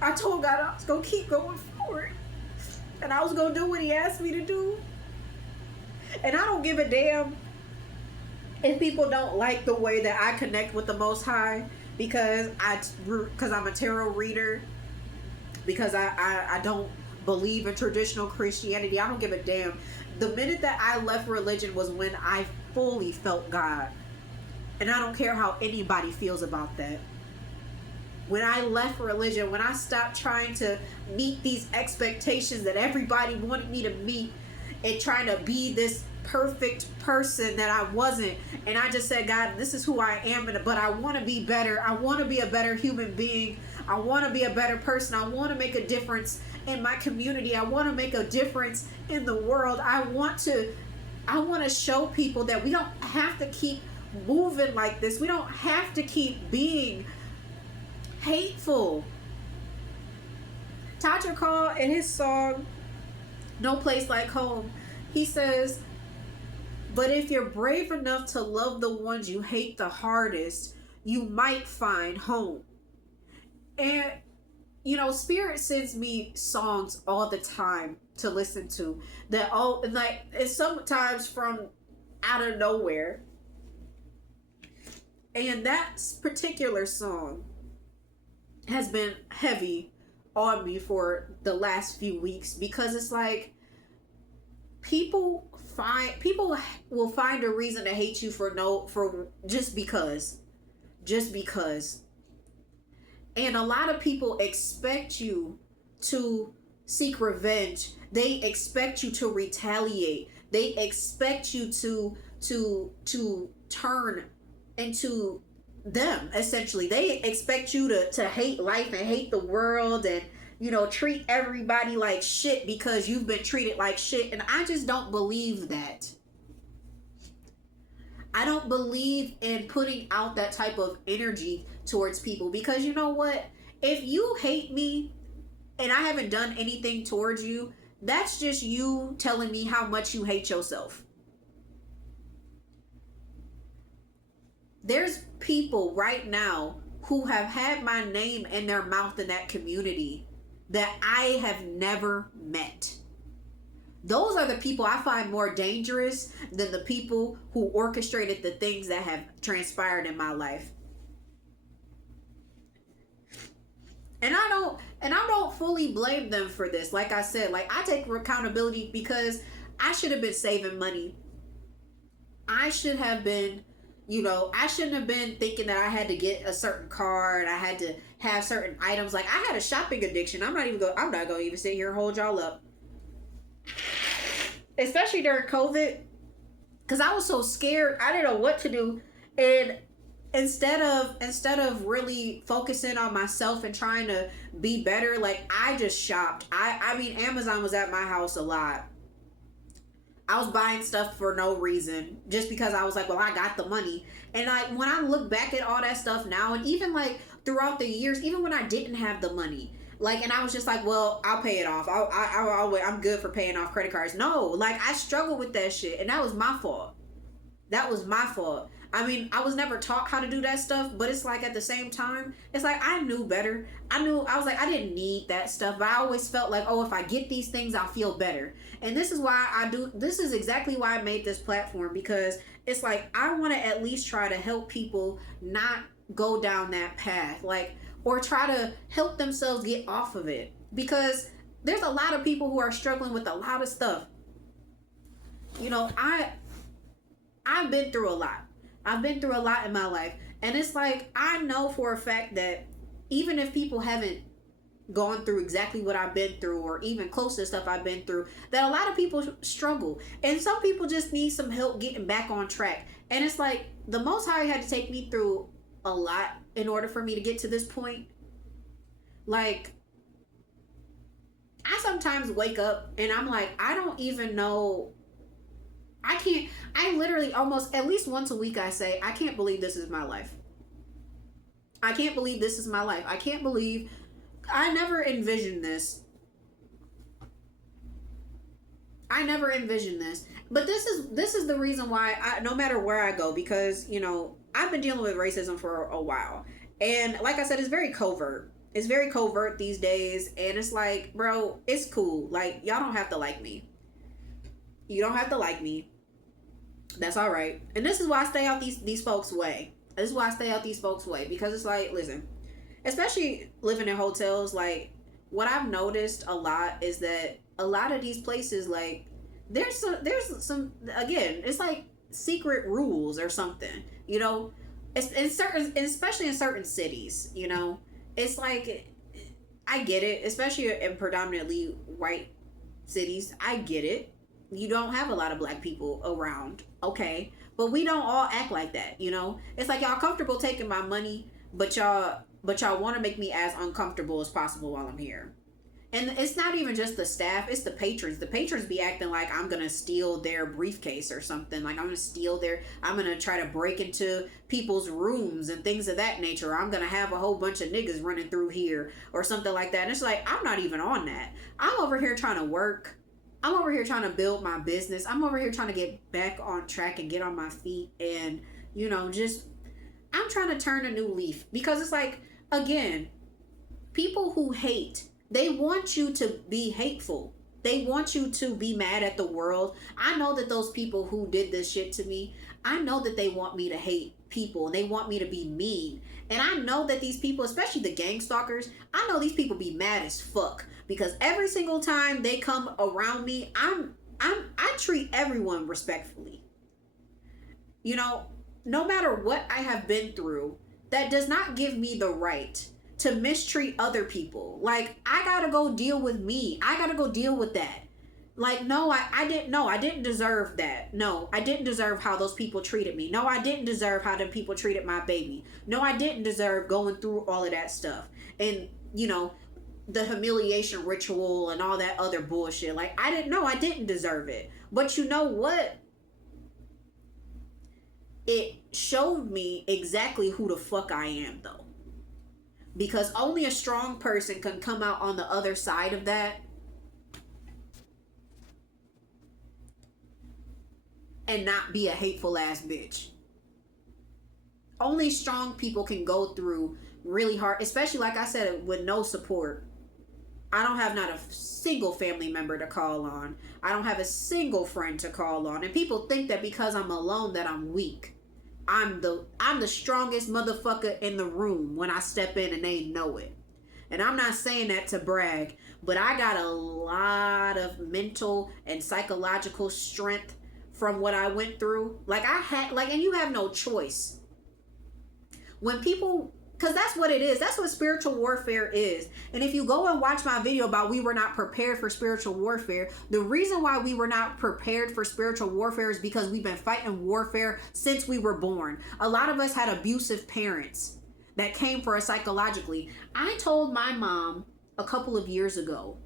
I told God I was going to keep going forward. And I was going to do what He asked me to do. And I don't give a damn if people don't like the way that I connect with the Most High, because I'm a tarot reader, because I don't believe in traditional Christianity. I don't give a damn. The minute that I left religion was when I fully felt God. And I don't care how anybody feels about that. When I left religion, when I stopped trying to meet these expectations that everybody wanted me to meet, and trying to be this perfect person that I wasn't, and I just said, God, this is who I am, but I want to be better. I want to be a better human being. I want to be a better person. I want to make a difference in my community. I want to make a difference in the world. I want to show people that we don't have to keep moving like this. We don't have to keep being hateful. Tatra Call, in his song No Place Like Home, he says, but if you're brave enough to love the ones you hate the hardest, you might find home. And Spirit sends me songs all the time to listen to that it's sometimes from out of nowhere. And that particular song has been heavy on me for the last few weeks, because it's like people will find a reason to hate you for just because. And a lot of people expect you to seek revenge. They expect you to retaliate. They expect you to turn into them, essentially. They expect you to hate life and hate the world, and treat everybody like shit because you've been treated like shit. And I just don't believe that. I don't believe in putting out that type of energy towards people, because you know what? If you hate me and I haven't done anything towards you, that's just you telling me how much you hate yourself. There's people right now who have had my name in their mouth in that community that I have never met. Those are the people I find more dangerous than the people who orchestrated the things that have transpired in my life. And I don't fully blame them for this. Like I said, I take accountability, because I should have been saving money I should have been, I shouldn't have been thinking that I had to get a certain car and I had to have certain items. Like I had a shopping addiction. I'm not going to even sit here and hold y'all up. Especially during COVID, cuz I was so scared. I didn't know what to do. And instead of really focusing on myself and trying to be better, like I just shopped. I mean Amazon was at my house a lot. I was buying stuff for no reason, just because I was like, well, I got the money. And like when I look back at all that stuff now, and even like throughout the years, even when I didn't have the money, like, and I was just like, well, I'll pay it off. I'm good for paying off credit cards. No, like I struggled with that shit, and that was my fault. That was my fault. I mean, I was never taught how to do that stuff, but it's like at the same time, it's like I knew better. I was like, I didn't need that stuff, but I always felt like, oh, if I get these things, I'll feel better. And this is exactly why I made this platform, because it's like, I want to at least try to help people not go down that path, like, or try to help themselves get off of it. Because there's a lot of people who are struggling with a lot of stuff. You know, I've been through a lot. I've been through a lot in my life. And it's like, I know for a fact that even if people haven't gone through exactly what I've been through, or even close to stuff I've been through, that a lot of people struggle. And some people just need some help getting back on track. And it's like, the Most High had to take me through a lot in order for me to get to this point. Like, I sometimes wake up and I'm like, I don't even know. I literally almost at least once a week I say, I can't believe this is my life. I can't believe this is my life. I can't believe I never envisioned this. I never envisioned this. But this is the reason why no matter where I go, because, I've been dealing with racism for a while. And like I said, it's very covert. It's very covert these days. And it's like, bro, it's cool. Like, y'all don't have to like me. You don't have to like me. That's all right. And this is why I stay out these folks' way. This is why I stay out these folks' way. Because it's like, listen, especially living in hotels, like, what I've noticed a lot is that a lot of these places, like, there's some again, it's like secret rules or something, it's in certain, especially in certain cities, it's like, I get it, especially in predominantly white cities. I get it. You don't have a lot of black people around, okay, but we don't all act like that. It's like, y'all comfortable taking my money, but y'all want to make me as uncomfortable as possible while I'm here. And it's not even just the staff, it's the patrons. The patrons be acting like I'm gonna steal their briefcase or something. Like, I'm gonna try to break into people's rooms and things of that nature. Or I'm gonna have a whole bunch of niggas running through here or something like that. And it's like, I'm not even on that. I'm over here trying to work. I'm over here trying to build my business. I'm over here trying to get back on track and get on my feet. And, I'm trying to turn a new leaf. Because it's like, again, people who hate, they want you to be hateful. They want you to be mad at the world. I know that those people who did this shit to me, I know that they want me to hate people and they want me to be mean. And I know that these people, especially the gang stalkers, I know these people be mad as fuck, because every single time they come around me, I treat everyone respectfully. No matter what I have been through, that does not give me the right to mistreat other people. Like, I gotta go deal with me. I gotta go deal with that. Like, no, I didn't deserve that. No, I didn't deserve how those people treated me. No, I didn't deserve how them people treated my baby. No, I didn't deserve going through all of that stuff. And, the humiliation ritual and all that other bullshit. Like, I didn't deserve it. But you know what? It showed me exactly who the fuck I am, though. Because only a strong person can come out on the other side of that and not be a hateful ass bitch. Only strong people can go through really hard, especially, like I said, with no support. I don't have not a single family member to call on. I don't have a single friend to call on. And people think that because I'm alone that I'm weak. I'm the strongest motherfucker in the room when I step in, and they know it. And I'm not saying that to brag, but I got a lot of mental and psychological strength from what I went through. Like I had, like, and you have no choice. When people, because that's what it is. That's what spiritual warfare is. And if you go and watch my video about we were not prepared for spiritual warfare, the reason why we were not prepared for spiritual warfare is because we've been fighting warfare since we were born. A lot of us had abusive parents that came for us psychologically. I told my mom a couple of years ago,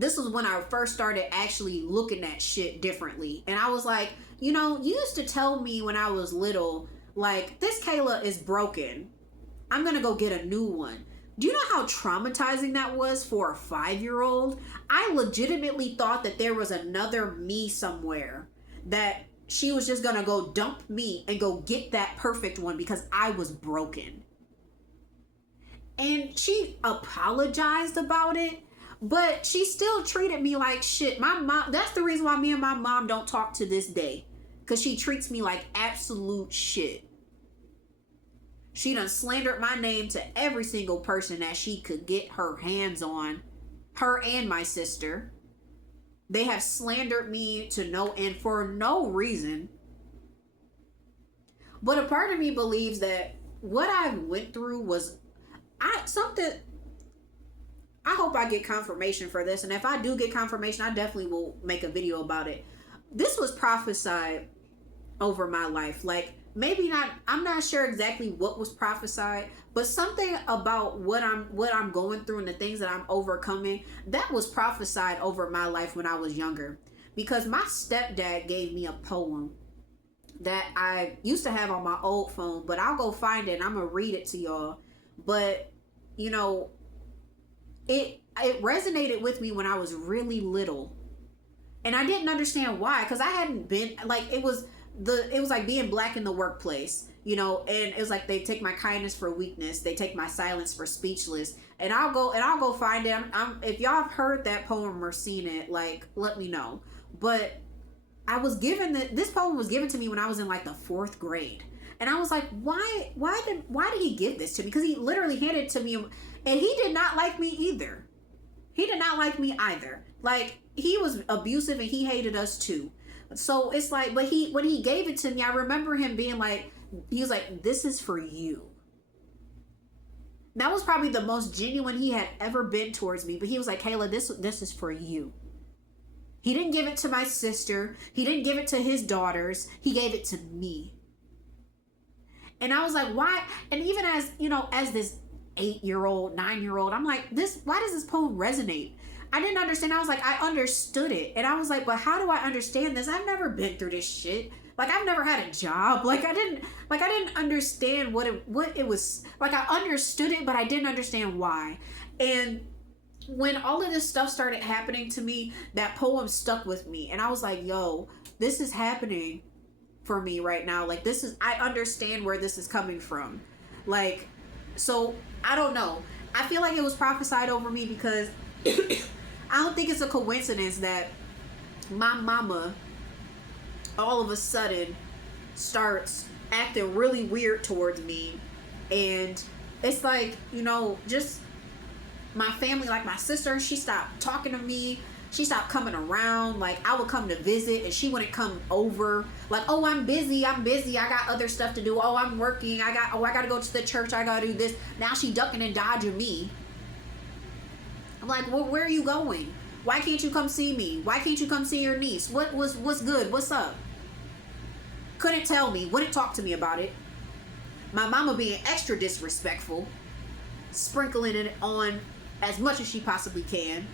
this was when I first started actually looking at shit differently. And I was like, you know, you used to tell me when I was little, like, this Kayla is broken. I'm going to go get a new one. Do you know how traumatizing that was for a 5-year-old? I legitimately thought that there was another me somewhere, that she was just going to go dump me and go get that perfect one because I was broken. And she apologized about it, but she still treated me like shit. My mom, that's the reason why me and my mom don't talk to this day. Because she treats me like absolute shit. She done slandered my name to every single person that she could get her hands on. Her and my sister. They have slandered me to no end for no reason. But a part of me believes that what I went through was I hope I get confirmation for this. And if I do get confirmation, I definitely will make a video about it. This was prophesied over my life. Like, maybe not, I'm not sure exactly what was prophesied, but something about what I'm going through and the things that I'm overcoming, that was prophesied over my life when I was younger. Because my stepdad gave me a poem that I used to have on my old phone, but I'll go find it and I'm gonna read it to y'all. But, you know, it resonated with me when I was really little. And I didn't understand why, because I hadn't been, like, it was like being black in the workplace, you know, and it was like they take my kindness for weakness, they take my silence for speechless. And I'll go find it. If y'all have heard that poem or seen it, like, let me know. But I was given this poem was given to me when I was in like the 4th grade. And I was like, why did he give this to me? Because he literally handed it to me, and he did not like me either. He did not like me either. Like, he was abusive and he hated us too. So it's like, but when he gave it to me, I remember him being like, he was like, this is for you. That was probably the most genuine he had ever been towards me. But he was like, Kayla, this is for you. He didn't give it to my sister. He didn't give it to his daughters. He gave it to me. And I was like, why? And even as, you know, as this 8-year-old, 9-year-old, I'm like, why does this poem resonate? I didn't understand. I was like, I understood it. And I was like, but how do I understand this? I've never been through this shit. Like, I've never had a job. Like, I didn't understand what it was. Like, I understood it, but I didn't understand why. And when all of this stuff started happening to me, that poem stuck with me. And I was like, yo, this is happening for me right now. Like, I understand where this is coming from. Like, so I don't know. I feel like it was prophesied over me because I don't think it's a coincidence that my mama all of a sudden starts acting really weird towards me. And it's like, you know, just my family, like my sister, she stopped talking to me. She stopped coming around. Like, I would come to visit and she wouldn't come over. Like, oh, I'm busy. I got other stuff to do. Oh, I'm working. I got to go to the church. I got to do this. Now she ducking and dodging me. I'm like, well, where are you going? Why can't you come see me? Why can't you come see your niece? What's good? What's up? Couldn't tell me. Wouldn't talk to me about it. My mama being extra disrespectful. Sprinkling it on as much as she possibly can.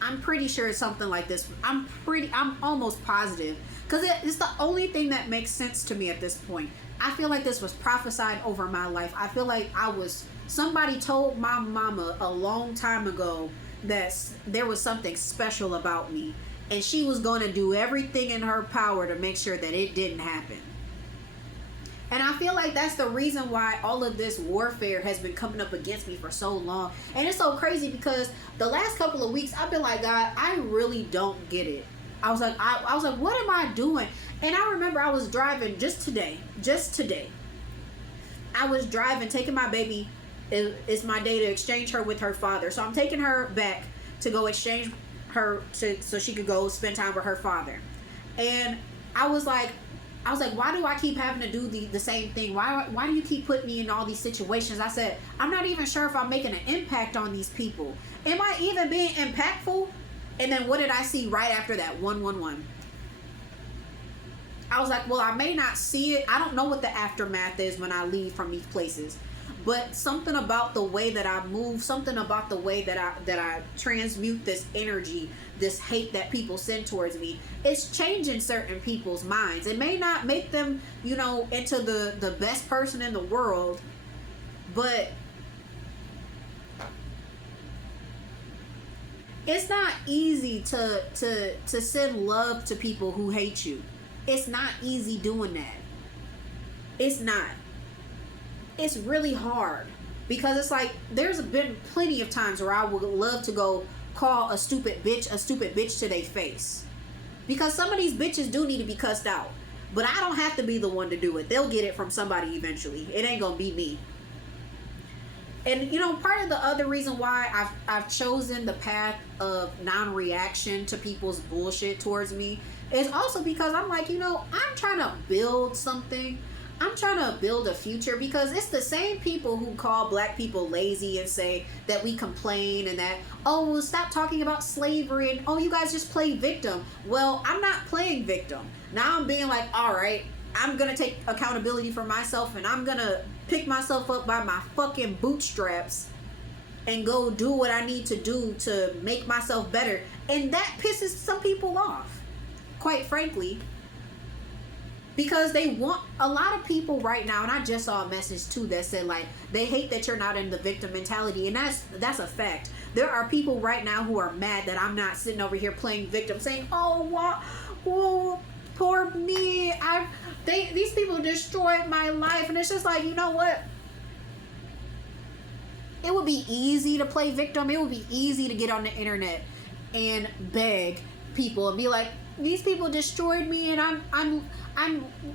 I'm pretty sure it's something like this. I'm almost positive. Because it's the only thing that makes sense to me at this point. I feel like this was prophesied over my life. I feel like somebody told my mama a long time ago that there was something special about me. And she was going to do everything in her power to make sure that it didn't happen. And I feel like that's the reason why all of this warfare has been coming up against me for so long. And it's so crazy because the last couple of weeks I've been like, God, I really don't get it. I was like, what am I doing? And I remember I was driving just today. I was driving, taking my baby. It's my day to exchange her with her father. So I'm taking her back to go exchange her so she could go spend time with her father. And I was like, why do I keep having to do the same thing? Why do you keep putting me in all these situations? I said, I'm not even sure if I'm making an impact on these people. Am I even being impactful? And then what did I see right after that? 111. I was like, well, I may not see it. I don't know what the aftermath is when I leave from these places. But something about the way that I move, something about the way that I transmute this energy, this hate that people send towards me, it's changing certain people's minds. It may not make them, into the best person in the world, but it's not easy to send love to people who hate you. It's not easy doing that. It's not. It's really hard, because it's like there's been plenty of times where I would love to go call a stupid bitch to their face, because some of these bitches do need to be cussed out, but I don't have to be the one to do it. They'll get it from somebody eventually. It ain't gonna be me. And part of the other reason why I've chosen the path of non-reaction to people's bullshit towards me is also because I'm like, I'm trying to build something. I'm trying to build a future, because it's the same people who call black people lazy and say that we complain and that, oh, well, stop talking about slavery and, oh, you guys just play victim. Well, I'm not playing victim. Now I'm being like, all right, I'm going to take accountability for myself, and I'm going to pick myself up by my fucking bootstraps and go do what I need to do to make myself better. And that pisses some people off, quite frankly. Because they want, a lot of people right now, and I just saw a message too that said, like, they hate that you're not in the victim mentality, and that's a fact. There are people right now who are mad that I'm not sitting over here playing victim, saying, oh, what, oh, poor me, these people destroyed my life. And it's just like, you know what? It would be easy to play victim. It would be easy to get on the internet and beg people and be like, these people destroyed me, and I'm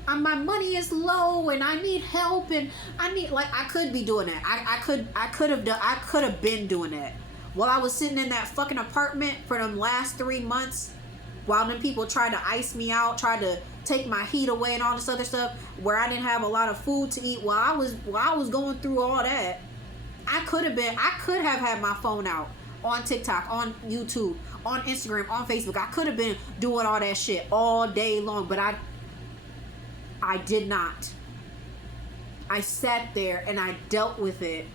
my money is low, and I need help, and I could be doing that. I could have been doing that while I was sitting in that fucking apartment for them last 3 months, while them people tried to ice me out, tried to take my heat away and all this other stuff, where I didn't have a lot of food to eat. While I was going through all that, I could have had my phone out on TikTok, on YouTube, on Instagram, on Facebook. I could have been doing all that shit all day long, but I did not. I sat there and I dealt with it.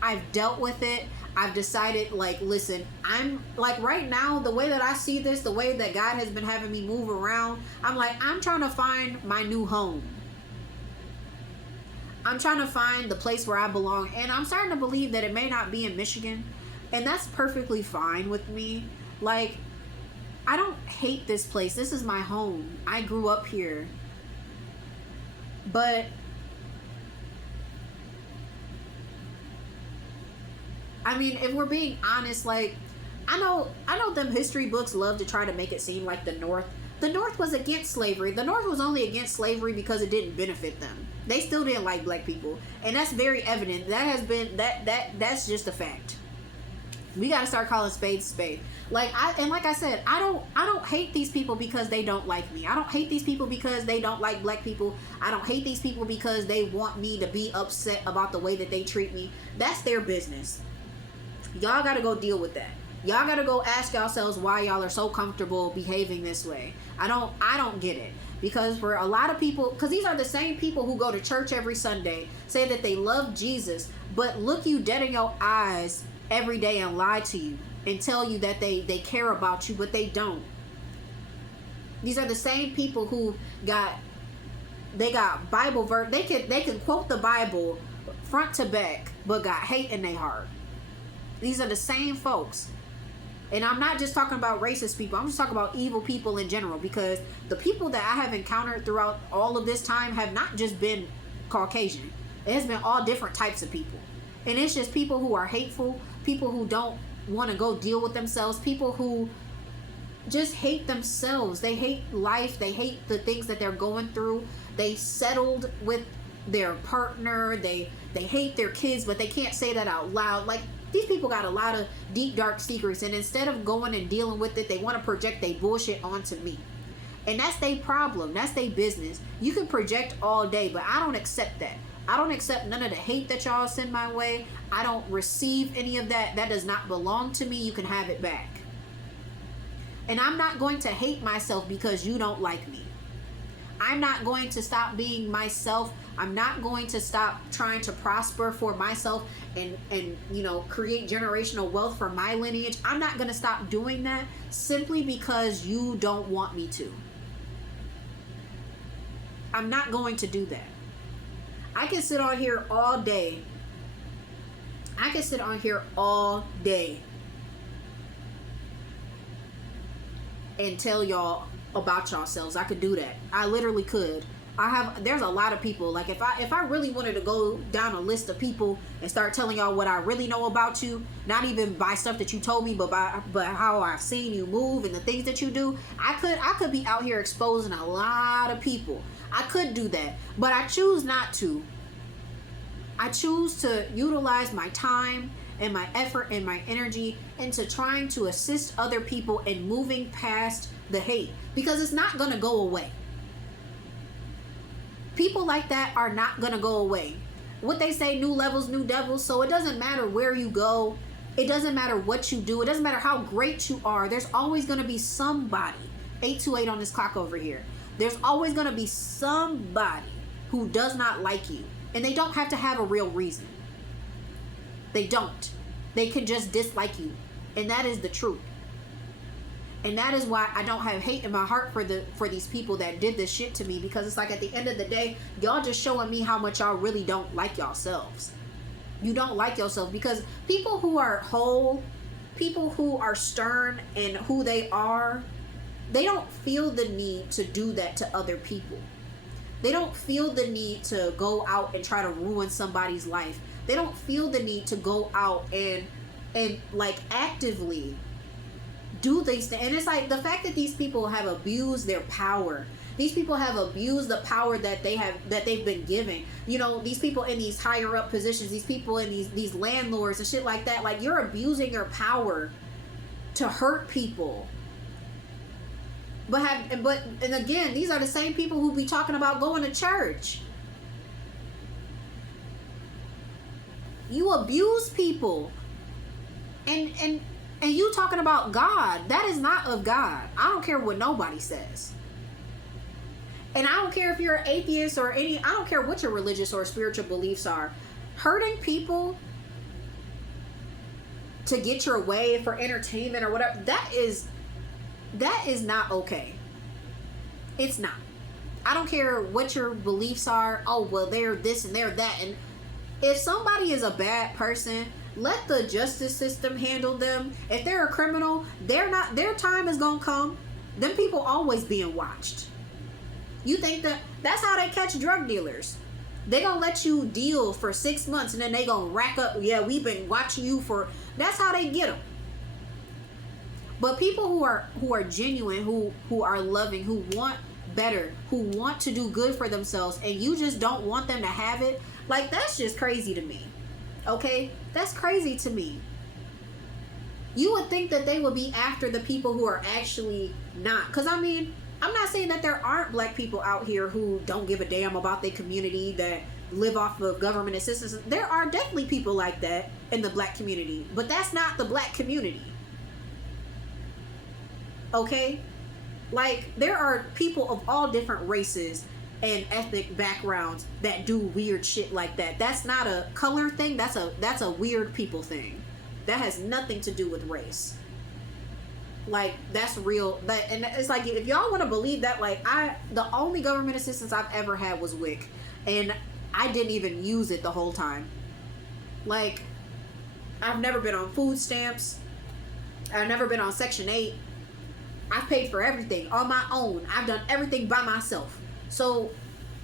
I've dealt with it. I've decided, like, listen, I'm like, right now, the way that I see this, the way that God has been having me move around, I'm like, I'm trying to find my new home. I'm trying to find the place where I belong. And I'm starting to believe that it may not be in Michigan. And that's perfectly fine with me. Like, I don't hate this place. This is my home. I grew up here. But I mean, if we're being honest, like, I know them history books love to try to make it seem like the North was against slavery. The North was only against slavery because it didn't benefit them. They still didn't like black people. And that's very evident. That has been that's just a fact. We got to start calling spades spade. Like I said, I don't hate these people because they don't like me. I don't hate these people because they don't like black people. I don't hate these people because they want me to be upset about the way that they treat me. That's their business. Y'all got to go deal with that. Y'all got to go ask yourselves why y'all are so comfortable behaving this way. I don't get it. Because for a lot of people, because these are the same people who go to church every Sunday, say that they love Jesus, but look you dead in your eyes every day and lie to you and tell you that they care about you, but they don't. These are the same people who got Bible verse. They can quote the Bible front to back, but got hate in their heart. These are the same folks. And I'm not just talking about racist people. I'm just talking about evil people in general, because the people that I have encountered throughout all of this time have not just been Caucasian. It has been all different types of people. And it's just people who are hateful, people who don't want to go deal with themselves, people who just hate themselves. They hate life. They hate the things that they're going through. They settled with their partner, they hate their kids, but they can't say that out loud. Like, these people got a lot of deep, dark secrets, and instead of going and dealing with it, they want to project their bullshit onto me. And that's their problem. That's their business. You can project all day, but I don't accept that. I don't accept none of the hate that y'all send my way. I don't receive any of that. That does not belong to me. You can have it back. And I'm not going to hate myself because you don't like me. I'm not going to stop being myself. I'm not going to stop trying to prosper for myself and you know, create generational wealth for my lineage. I'm not going to stop doing that simply because you don't want me to. I'm not going to do that. I can sit on here all day. I can sit on here all day and tell y'all about yourselves. I could do that. I literally could. There's a lot of people, like if I really wanted to go down a list of people and start telling y'all what I really know about you, not even by stuff that you told me, but how I've seen you move and the things that you do, I could be out here exposing a lot of people. I could do that, but I choose not to. I choose to utilize my time and my effort and my energy into trying to assist other people in moving past the hate, because it's not going to go away. People like that are not going to go away. What they say, new levels, new devils. So it doesn't matter where you go. It doesn't matter what you do. It doesn't matter how great you are. There's always going to be somebody. 828 on this clock over here. There's always going to be somebody who does not like you. And they don't have to have a real reason. They don't. They can just dislike you. And that is the truth. And that is why I don't have hate in my heart for these people that did this shit to me, because it's like, at the end of the day, y'all just showing me how much y'all really don't like yourselves. You don't like yourself, because people who are whole, people who are stern and who they are, they don't feel the need to do that to other people. They don't feel the need to go out and try to ruin somebody's life. They don't feel the need to go out and like actively do these things. And it's like, the fact that these people have abused their power. These people have abused the power that they've been given. You know, these people in these higher up positions, these people in these landlords and shit like that. Like, you're abusing your power to hurt people. And again, these are the same people who be talking about going to church. You abuse people. And you talking about God. That is not of God. I don't care what nobody says. And I don't care if you're an atheist or I don't care what your religious or spiritual beliefs are. Hurting people to get your way for entertainment or whatever, that is not okay. It's not. I don't care what your beliefs are. Oh, well, they're this and they're that. And if somebody is a bad person, let the justice system handle them. If they're a criminal, their time is gonna come. Them people always being watched. You think that's how they catch drug dealers? They gonna let you deal for 6 months and then they gonna rack up. Yeah, we've been watching you for. That's how they get them. But people who are genuine, who are loving, who want better, who want to do good for themselves, and you just don't want them to have it, like, that's just crazy to me. Okay? That's crazy to me. You would think that they would be after the people who are actually not. Because, I mean, I'm not saying that there aren't black people out here who don't give a damn about their community, that live off of government assistance. There are definitely people like that in the black community. But that's not the black community. Okay? Like, there are people of all different races and ethnic backgrounds that do weird shit like that. That's not a color thing. That's a weird people thing. That has nothing to do with race. Like, that's real. And it's like, if y'all want to believe that, like, the only government assistance I've ever had was WIC, and I didn't even use it the whole time. Like, I've never been on food stamps. I've never been on Section 8. I've paid for everything on my own. I've done everything by myself. So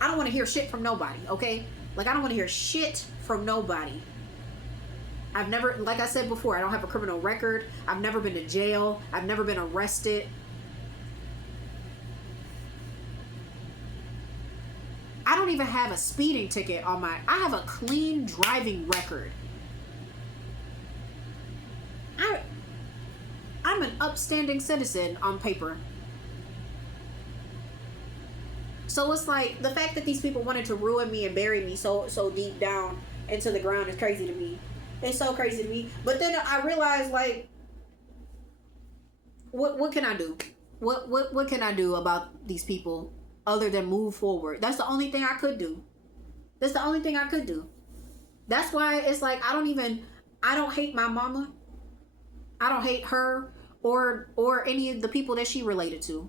I don't want to hear shit from nobody, okay? Like, I don't want to hear shit from nobody. I've never, like I said before, I don't have a criminal record. I've never been to jail. I've never been arrested. I don't even have a speeding ticket on I have a clean driving record. I'm an upstanding citizen on paper. So it's like the fact that these people wanted to ruin me and bury me so deep down into the ground is crazy to me. It's so crazy to me. But then I realized, like, what can I do? What can I do about these people other than move forward? That's the only thing I could do. That's the only thing I could do. That's why it's like I don't hate my mama. I don't hate her or any of the people that she related to.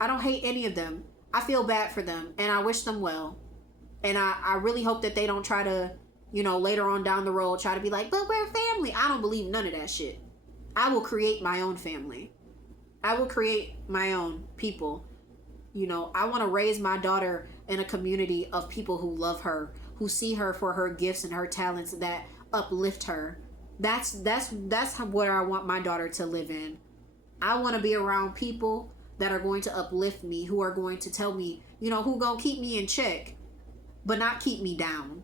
I don't hate any of them. I feel bad for them and I wish them well. And I really hope that they don't try to, you know, later on down the road try to be like, but we're family. I don't believe none of that shit. I will create my own family. I will create my own people. You know, I want to raise my daughter in a community of people who love her, who see her for her gifts and her talents that uplift her. That's where I want my daughter to live in. I want to be around people that are going to uplift me, who are going to tell me, you know, who gonna keep me in check, but not keep me down.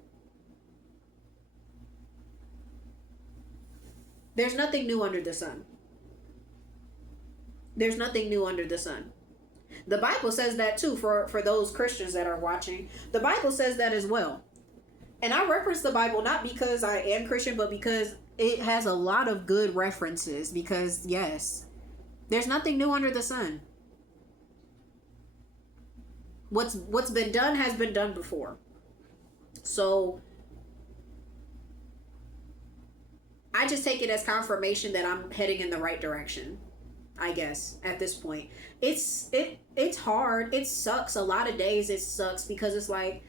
There's nothing new under the sun. There's nothing new under the sun. The Bible says that too, for those Christians that are watching. The Bible says that as well. And I reference the Bible not because I am Christian, but because it has a lot of good references. Because, yes, there's nothing new under the sun. What's been done has been done before. So I just take it as confirmation that I'm heading in the right direction. I guess at this point, it's hard. It sucks. A lot of days it sucks because it's like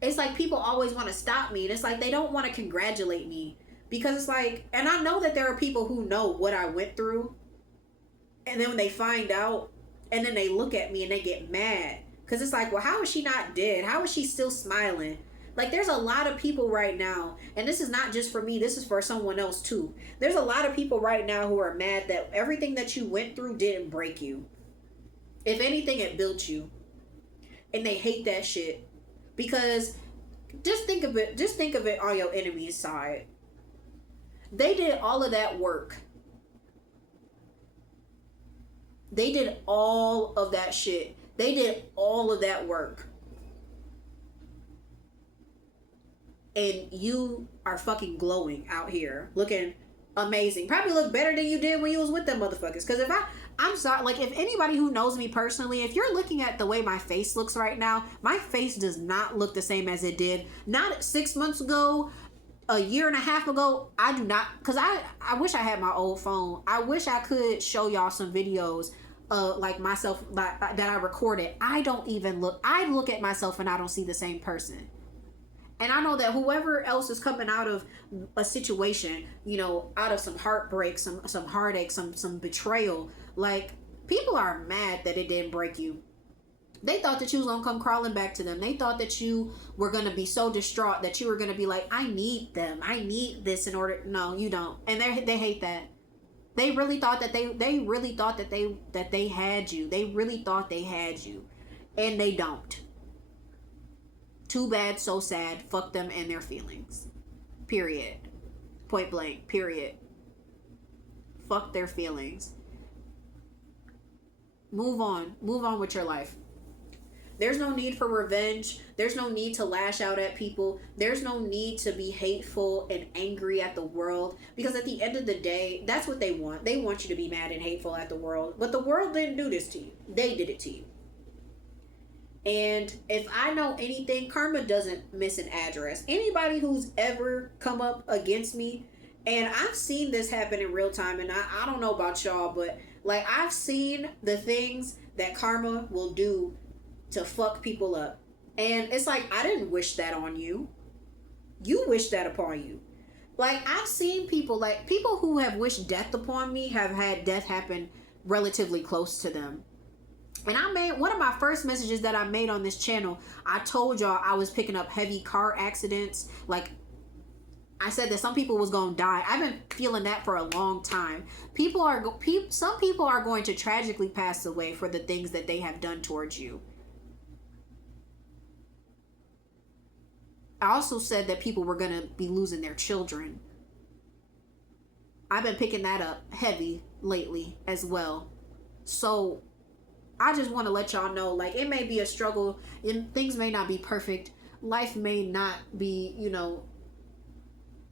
it's like people always want to stop me, and it's like they don't want to congratulate me because it's like, and I know that there are people who know what I went through, and then when they find out, and then they look at me and they get mad because it's like, well, how is she not dead? How is she still smiling? Like, there's a lot of people right now, and this is not just for me, this is for someone else too. There's a lot of people right now who are mad that everything that you went through didn't break you. If anything, it built you. And they hate that shit. Because just think of it on your enemy's side. They did all of that work. They did all of that shit. They did all of that work. And you are fucking glowing out here, looking amazing. Probably look better than you did when you was with them motherfuckers. Because I'm sorry, like, if anybody who knows me personally, if you're looking at the way my face looks right now, my face does not look the same as it did. Not 6 months ago, a year and a half ago. I do not, because I wish I had my old phone. I wish I could show y'all some videos like myself that I recorded. I look at myself and I don't see the same person. And I know that whoever else is coming out of a situation, you know, out of some heartbreak, some heartache, some betrayal, like, people are mad that it didn't break you. They thought that you was going to come crawling back to them. They thought that you were going to be so distraught that you were going to be like, I need them. I need this in order. No, you don't. And they hate that. They really thought that they really thought that they had you. They really thought they had you. And they don't. Too bad, so sad. Fuck them and their feelings. Period. Point blank. Period. Fuck their feelings. Move on. Move on with your life. There's no need for revenge. There's no need to lash out at people. There's no need to be hateful and angry at the world. Because at the end of the day, that's what they want. They want you to be mad and hateful at the world. But the world didn't do this to you. They did it to you. And if I know anything, karma doesn't miss an address. Anybody who's ever come up against me, and I've seen this happen in real time, and I don't know about y'all, but like, I've seen the things that karma will do to fuck people up. And it's like, I didn't wish that on you. You wished that upon you. Like, I've seen people, like, people who have wished death upon me have had death happen relatively close to them. And I made one of my first messages that I made on this channel. I told y'all I was picking up heavy car accidents. Like, I said that some people was gonna die. I've been feeling that for a long time. Some people are going to tragically pass away for the things that they have done towards you. I also said that people were going to be losing their children. I've been picking that up heavy lately as well. So I just want to let y'all know, like, it may be a struggle and things may not be perfect. Life may not be,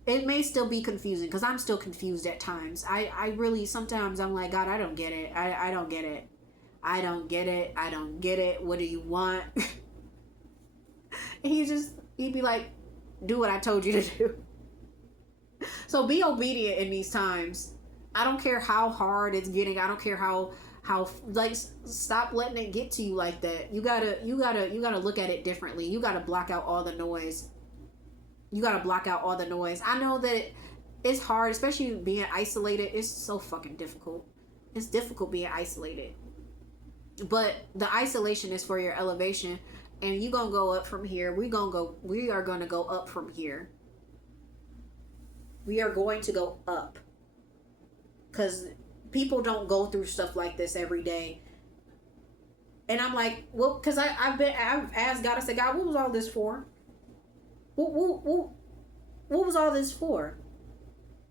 it may still be confusing, because I'm still confused at times. I really, sometimes I'm like, God, I don't get it. I don't get it. I don't get it. I don't get it. What do you want? And he'd be like, do what I told you to do. So be obedient in these times. I don't care how hard it's getting. I don't care how like, stop letting it get to you like that. You gotta look at it differently. You gotta block out all the noise. I know that it's hard, especially being isolated. It's so fucking difficult. It's difficult being isolated. But the isolation is for your elevation, and you gonna go up from here. We are gonna go up from here. We are going to go up. Because people don't go through stuff like this every day. And I'm like, well, because I've asked God, I said, God, what was all this for? What was all this for?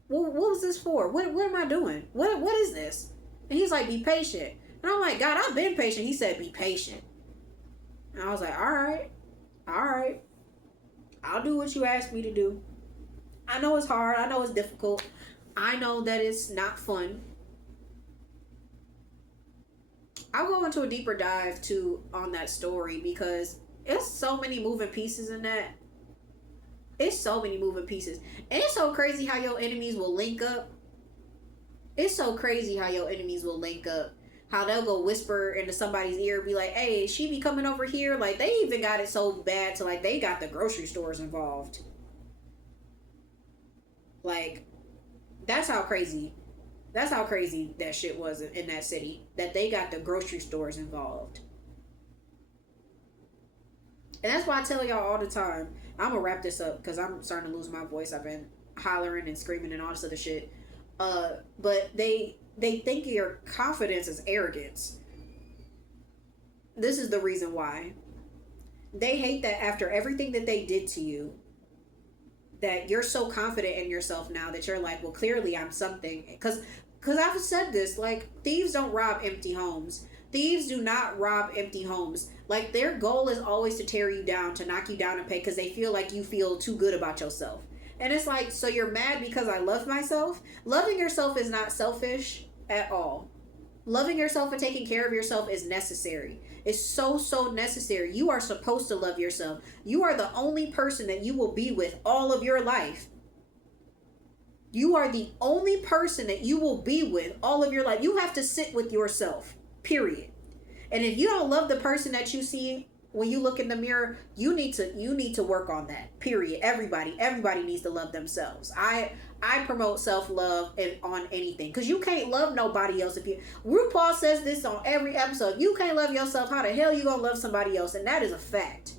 What was this for? What am I doing? What is this? And he's like, be patient. And I'm like, God, I've been patient. He said, be patient. And I was like, all right. I'll do what you asked me to do. I know it's hard. I know it's difficult. I know that it's not fun. I'll go into a deeper dive too on that story, because it's so many moving pieces in that. It's so many moving pieces. And it's so crazy how your enemies will link up. How they'll go whisper into somebody's ear, be like, hey, she be coming over here. Like, they even got it so bad to, like, they got the grocery stores involved. Like, that's how crazy that shit was in that city. That they got the grocery stores involved. And that's why I tell y'all all the time, I'm gonna wrap this up because I'm starting to lose my voice. I've been hollering and screaming and all this other shit. But they think your confidence is arrogance. This is the reason why. They hate that after everything that they did to you, that you're so confident in yourself now that you're like, well, clearly I'm something. Because I've said this, like, thieves don't rob empty homes. Thieves do not rob empty homes. Like, their goal is always to tear you down, to knock you down and pay, because they feel like you feel too good about yourself. And it's like, so you're mad because I love myself? Loving yourself is not selfish at all. Loving yourself and taking care of yourself is necessary. It's so necessary. You are supposed to love yourself. You are the only person that you will be with all of your life. You are the only person that you will be with all of your life. You have to sit with yourself, period. And if you don't love the person that you see when you look in the mirror, you need to work on that, period. Everybody needs to love themselves. I promote self-love on anything, because you can't love nobody else. RuPaul says this on every episode, you can't love yourself, how the hell you gonna love somebody else? And that is a fact.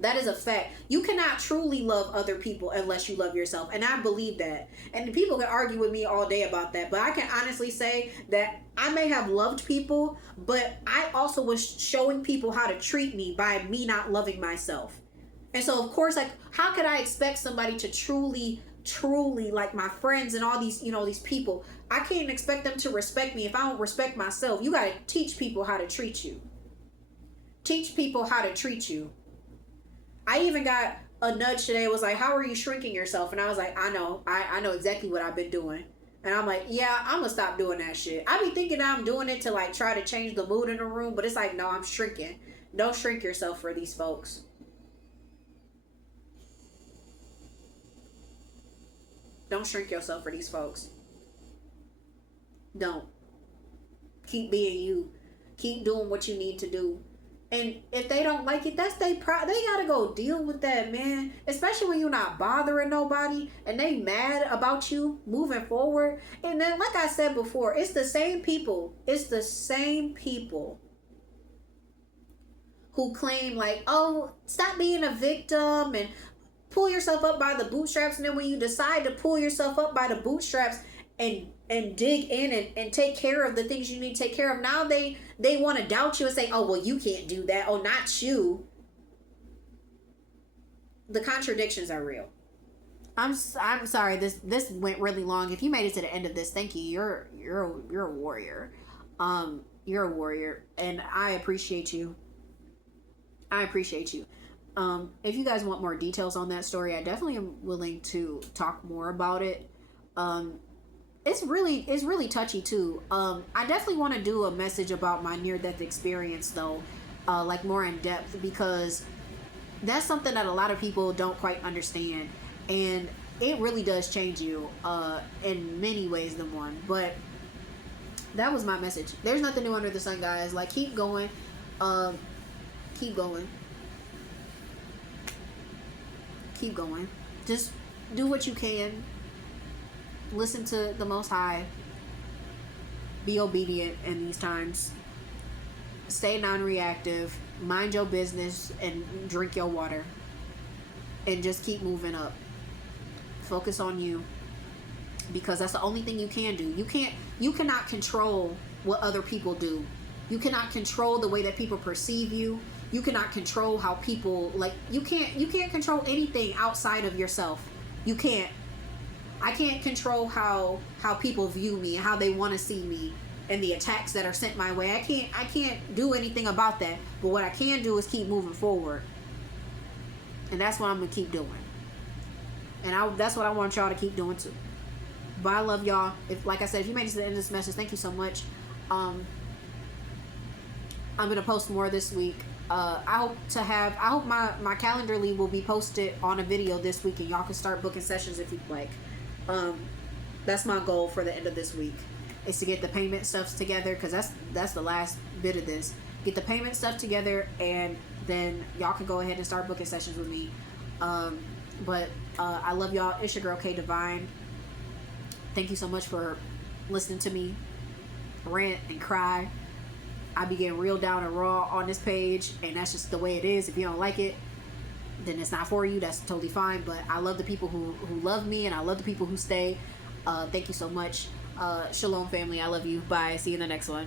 That is a fact. You cannot truly love other people unless you love yourself. And I believe that. And people can argue with me all day about that. But I can honestly say that I may have loved people, but I also was showing people how to treat me by me not loving myself. And so, of course, like, how could I expect somebody to truly, like my friends and all these, these people, I can't expect them to respect me if I don't respect myself. You got to teach people how to treat you. Teach people how to treat you. I even got a nudge today. It was like, how are you shrinking yourself? And I was like, I know exactly what I've been doing. And I'm like, yeah, I'm gonna stop doing that shit. I be thinking I'm doing it to like try to change the mood in the room, but it's like, no, I'm shrinking. Don't shrink yourself for these folks. Don't shrink yourself for these folks. Don't. Keep being you. Keep doing what you need to do. And if they don't like it, that's they gotta go deal with that, man. Especially when you're not bothering nobody and they mad about you moving forward. And then, like I said before, it's the same people. Who claim like, oh, stop being a victim and pull yourself up by the bootstraps. And then when you decide to pull yourself up by the bootstraps and dig in and take care of the things you need to take care of, now they want to doubt you and say, oh, well, you can't do that. Oh, not you. the contradictions are real. I'm sorry. This went really long. If you made it to the end of this, thank you. You're a warrior. You're a warrior, and I appreciate you. I appreciate you. If you guys want more details on that story, I definitely am willing to talk more about it. It's really touchy too. I definitely want to do a message about my near death experience though, like more in depth, because that's something that a lot of people don't quite understand, and it really does change you in many ways than one. But that was my message. There's nothing new under the sun, guys. Like, keep going. Keep going. Keep going. Just do what you can. Listen to the Most High. Be obedient in these times. Stay non-reactive. Mind your business and drink your water. And just keep moving up. Focus on you. Because that's the only thing you can do. You cannot control what other people do. You cannot control the way that people perceive you. You cannot control how people, like, you can't control anything outside of yourself. You can't. I can't control how people view me and how they want to see me and the attacks that are sent my way. I can't do anything about that. But what I can do is keep moving forward. And that's what I'm going to keep doing. And that's what I want y'all to keep doing too. But I love y'all. Like I said, if you made it to the end of this message, thank you so much. I'm gonna post more this week. I hope my Calendarly will be posted on a video this week, and y'all can start booking sessions if you'd like. That's my goal for the end of this week, is to get the payment stuff together, because that's the last bit of this. Get the payment stuff together, and then y'all can go ahead and start booking sessions with me. But I love y'all. It's your girl K Divine. Thank you so much for listening to me rant and cry. I be getting real down and raw on this page, and that's just the way it is. If you don't like it, then it's not for you. That's totally fine. But I love the people who love me, and I love the people who stay. Thank you so much. Shalom, family. I love you. Bye. See you in the next one.